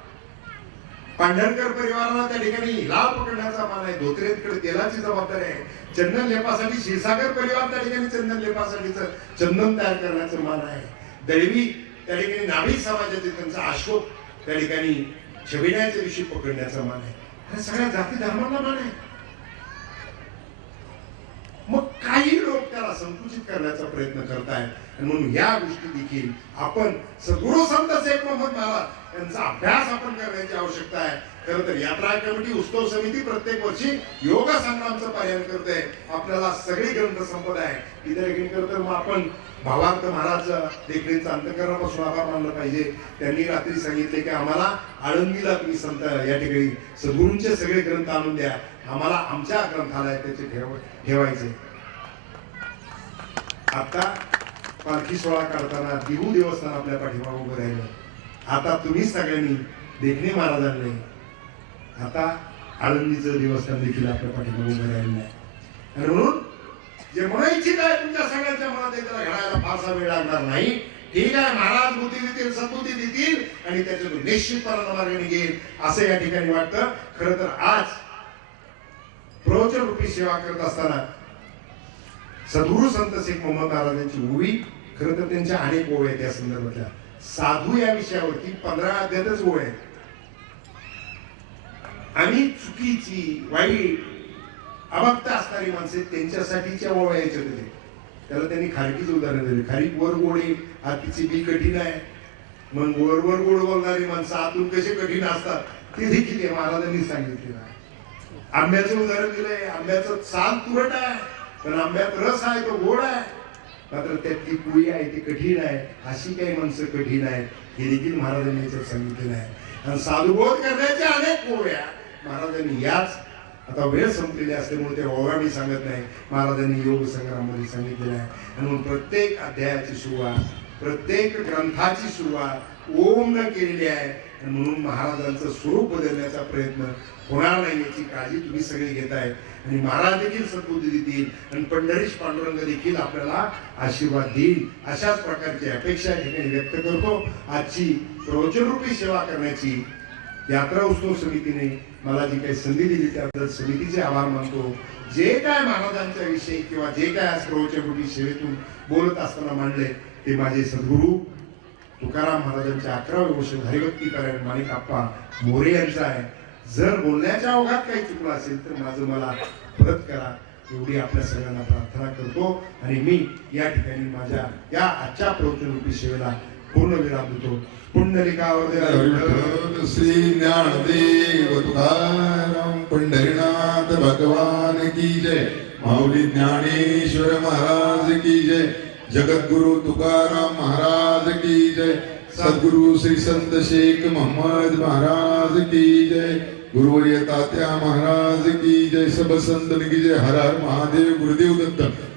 पांढरकर परिवाराला त्या ठिकाणी लाल पकडण्याचा मान आहे, धोत्रेकडे तेलाची जबाबदारी आहे. चंदन लेपासाठी क्षीरसागर परिवार त्या ठिकाणी चंदन लेपासाठीच चंदन तयार करण्याचं मान आहे. दळवी त्या ठिकाणी नाभिक समाजाचे त्यांचा अशोक त्या ठिकाणी छबिण्याच्या दिवशी पकडण्याचा मान आहे. आणि सगळ्या जाती धर्मांना मान आहे. मग काही लोक त्याला संकुचित करण्याचा प्रयत्न करतायत. आणि म्हणून या गोष्टी देखील आपण सद्गुरू संत शेख मोहम्मद महाराज यांचा अभ्यास आपण करण्याची आवश्यकता आहे. खरं तर यात्रा कमिटी उत्सव समिती प्रत्येक वर्षी योग संग्रामचं पालन करते. आपल्याला सगळी ग्रंथ संपदा आहे तिथे देखील करत मग आपण भावार्थ महाराज देखील अंतकरणापासून आभार मानलं पाहिजे. त्यांनी रात्री सांगितले की आम्हाला आळंदीला तुम्ही संत या ठिकाणी सद्गुरूंचे सगळे ग्रंथ आणून द्या, आम्हाला आमच्या ग्रंथालयात त्याचे ठेवायचे. आता पालखी सोहळा काढताना दिवू देवस्थान आपल्या पाठीमागे उभं राहिलं. आता तुम्ही सगळ्यांनी देखणे महाराजांनी आता आळंदीचं देवस्थान देखील आपल्या पाठीमागे उभं राहिलं आहे. आणि म्हणून जे म्हणायची काय तुमच्या सगळ्यांच्या मनात त्याला घडायला फारसा वेळ लागणार नाही. ठीक आहे, महाराज बुद्धी देतील, सद्बुद्धी देतील आणि त्याच्यातून निश्चितपणाने मार्ग निघेल असं या ठिकाणी वाटतं. खरं तर आज प्रवचन रूपी सेवा करत असताना सद्गुरू संत शेख मोहम्मद महाराजांची ओवी, खरं तर त्यांच्या अनेक ओव्या आहेत त्या संदर्भातल्या. साधू या विषयावरती 15 अध्यायच ओव्या आहेत. आणि चुकीची वाईट अभक्त असणारी माणसे त्यांच्यासाठीच्या ओव्या याच्यात होते. त्याला त्यांनी खारकीचं उदाहरण दिले. खारीक वर गोडे आतीची बी कठीण आहे. मग वर गोड बोलणारी माणसं आतून कसे कठीण असतात ते देखील महाराजांनी सांगितलेलं आहे. आंब्याचं उदाहरण दिलंय. आंब्याचं साल तुरट आहे पण आंब्यात रस आहे तो गोड आहे, मात्र त्यातली कुळी आहे ती कठीण आहे. अशी काही माणसं कठीण आहेत हे देखील महाराजांनी याच्यात सांगितलेलं आहे. आणि साधुबोध करण्याच्या अनेक ओव्या महाराजांनी याच आता वेळ संपलेली असल्यामुळे ते ओव्या मी सांगत नाही, महाराजांनी योग संग्राममध्ये सांगितलेलं आहे. आणि म्हणून प्रत्येक अध्यायाची सुरुवात, प्रत्येक ग्रंथाची सुरुवात ओम न केलेली आहे. आणि म्हणून महाराजांचं स्वरूप बदलण्याचा प्रयत्न होणार नाही याची काळजी तुम्ही सगळे घेताय. आणि महाराज देखील सद्बुद्धी देतील आणि पंढरीश पांडुरंग देखील आपल्याला आशीर्वाद देईल अशाच प्रकारची अपेक्षा या ठिकाणी व्यक्त करतो. आजची प्रवचनरूपी सेवा करण्याची यात्रा उत्सव समितीने मला जी काही संधी दिली त्याबद्दल समितीचे आभार मानतो. जे काय महाराजांच्या विषयी किंवा जे काय आज प्रवचनरूपी सेवेतून बोलत असताना मांडले ते माझे सद्गुरू तुकाराम महाराजांच्या 11वे वर्ष हरिभक्तीपरायण माणिकप्पा मोरे यांचा आहे. जर बोलण्याच्या ओघात काही चुकलं असेल तर माझं मला परत करा एवढी आपल्या सगळ्यांना प्रार्थना करतो. आणि मी या ठिकाणी माझ्या या आजच्या प्रवचनरूपी सेवेला पूर्ण विराम देतो. पुंडलिकावर श्री ज्ञानदेव तुकाराम पंढरीनाथ भगवान की जय. माऊली ज्ञानेश्वर महाराज की जय. जगद्गुरु तुकाराम महाराज की जय. सद्गुरु श्री संत शेख मोहम्मद महाराज की जय. गुरुवर्य तात्या महाराज की जय. सब संतन की जय. हर हर महादेव. गुरुदेव दत्त.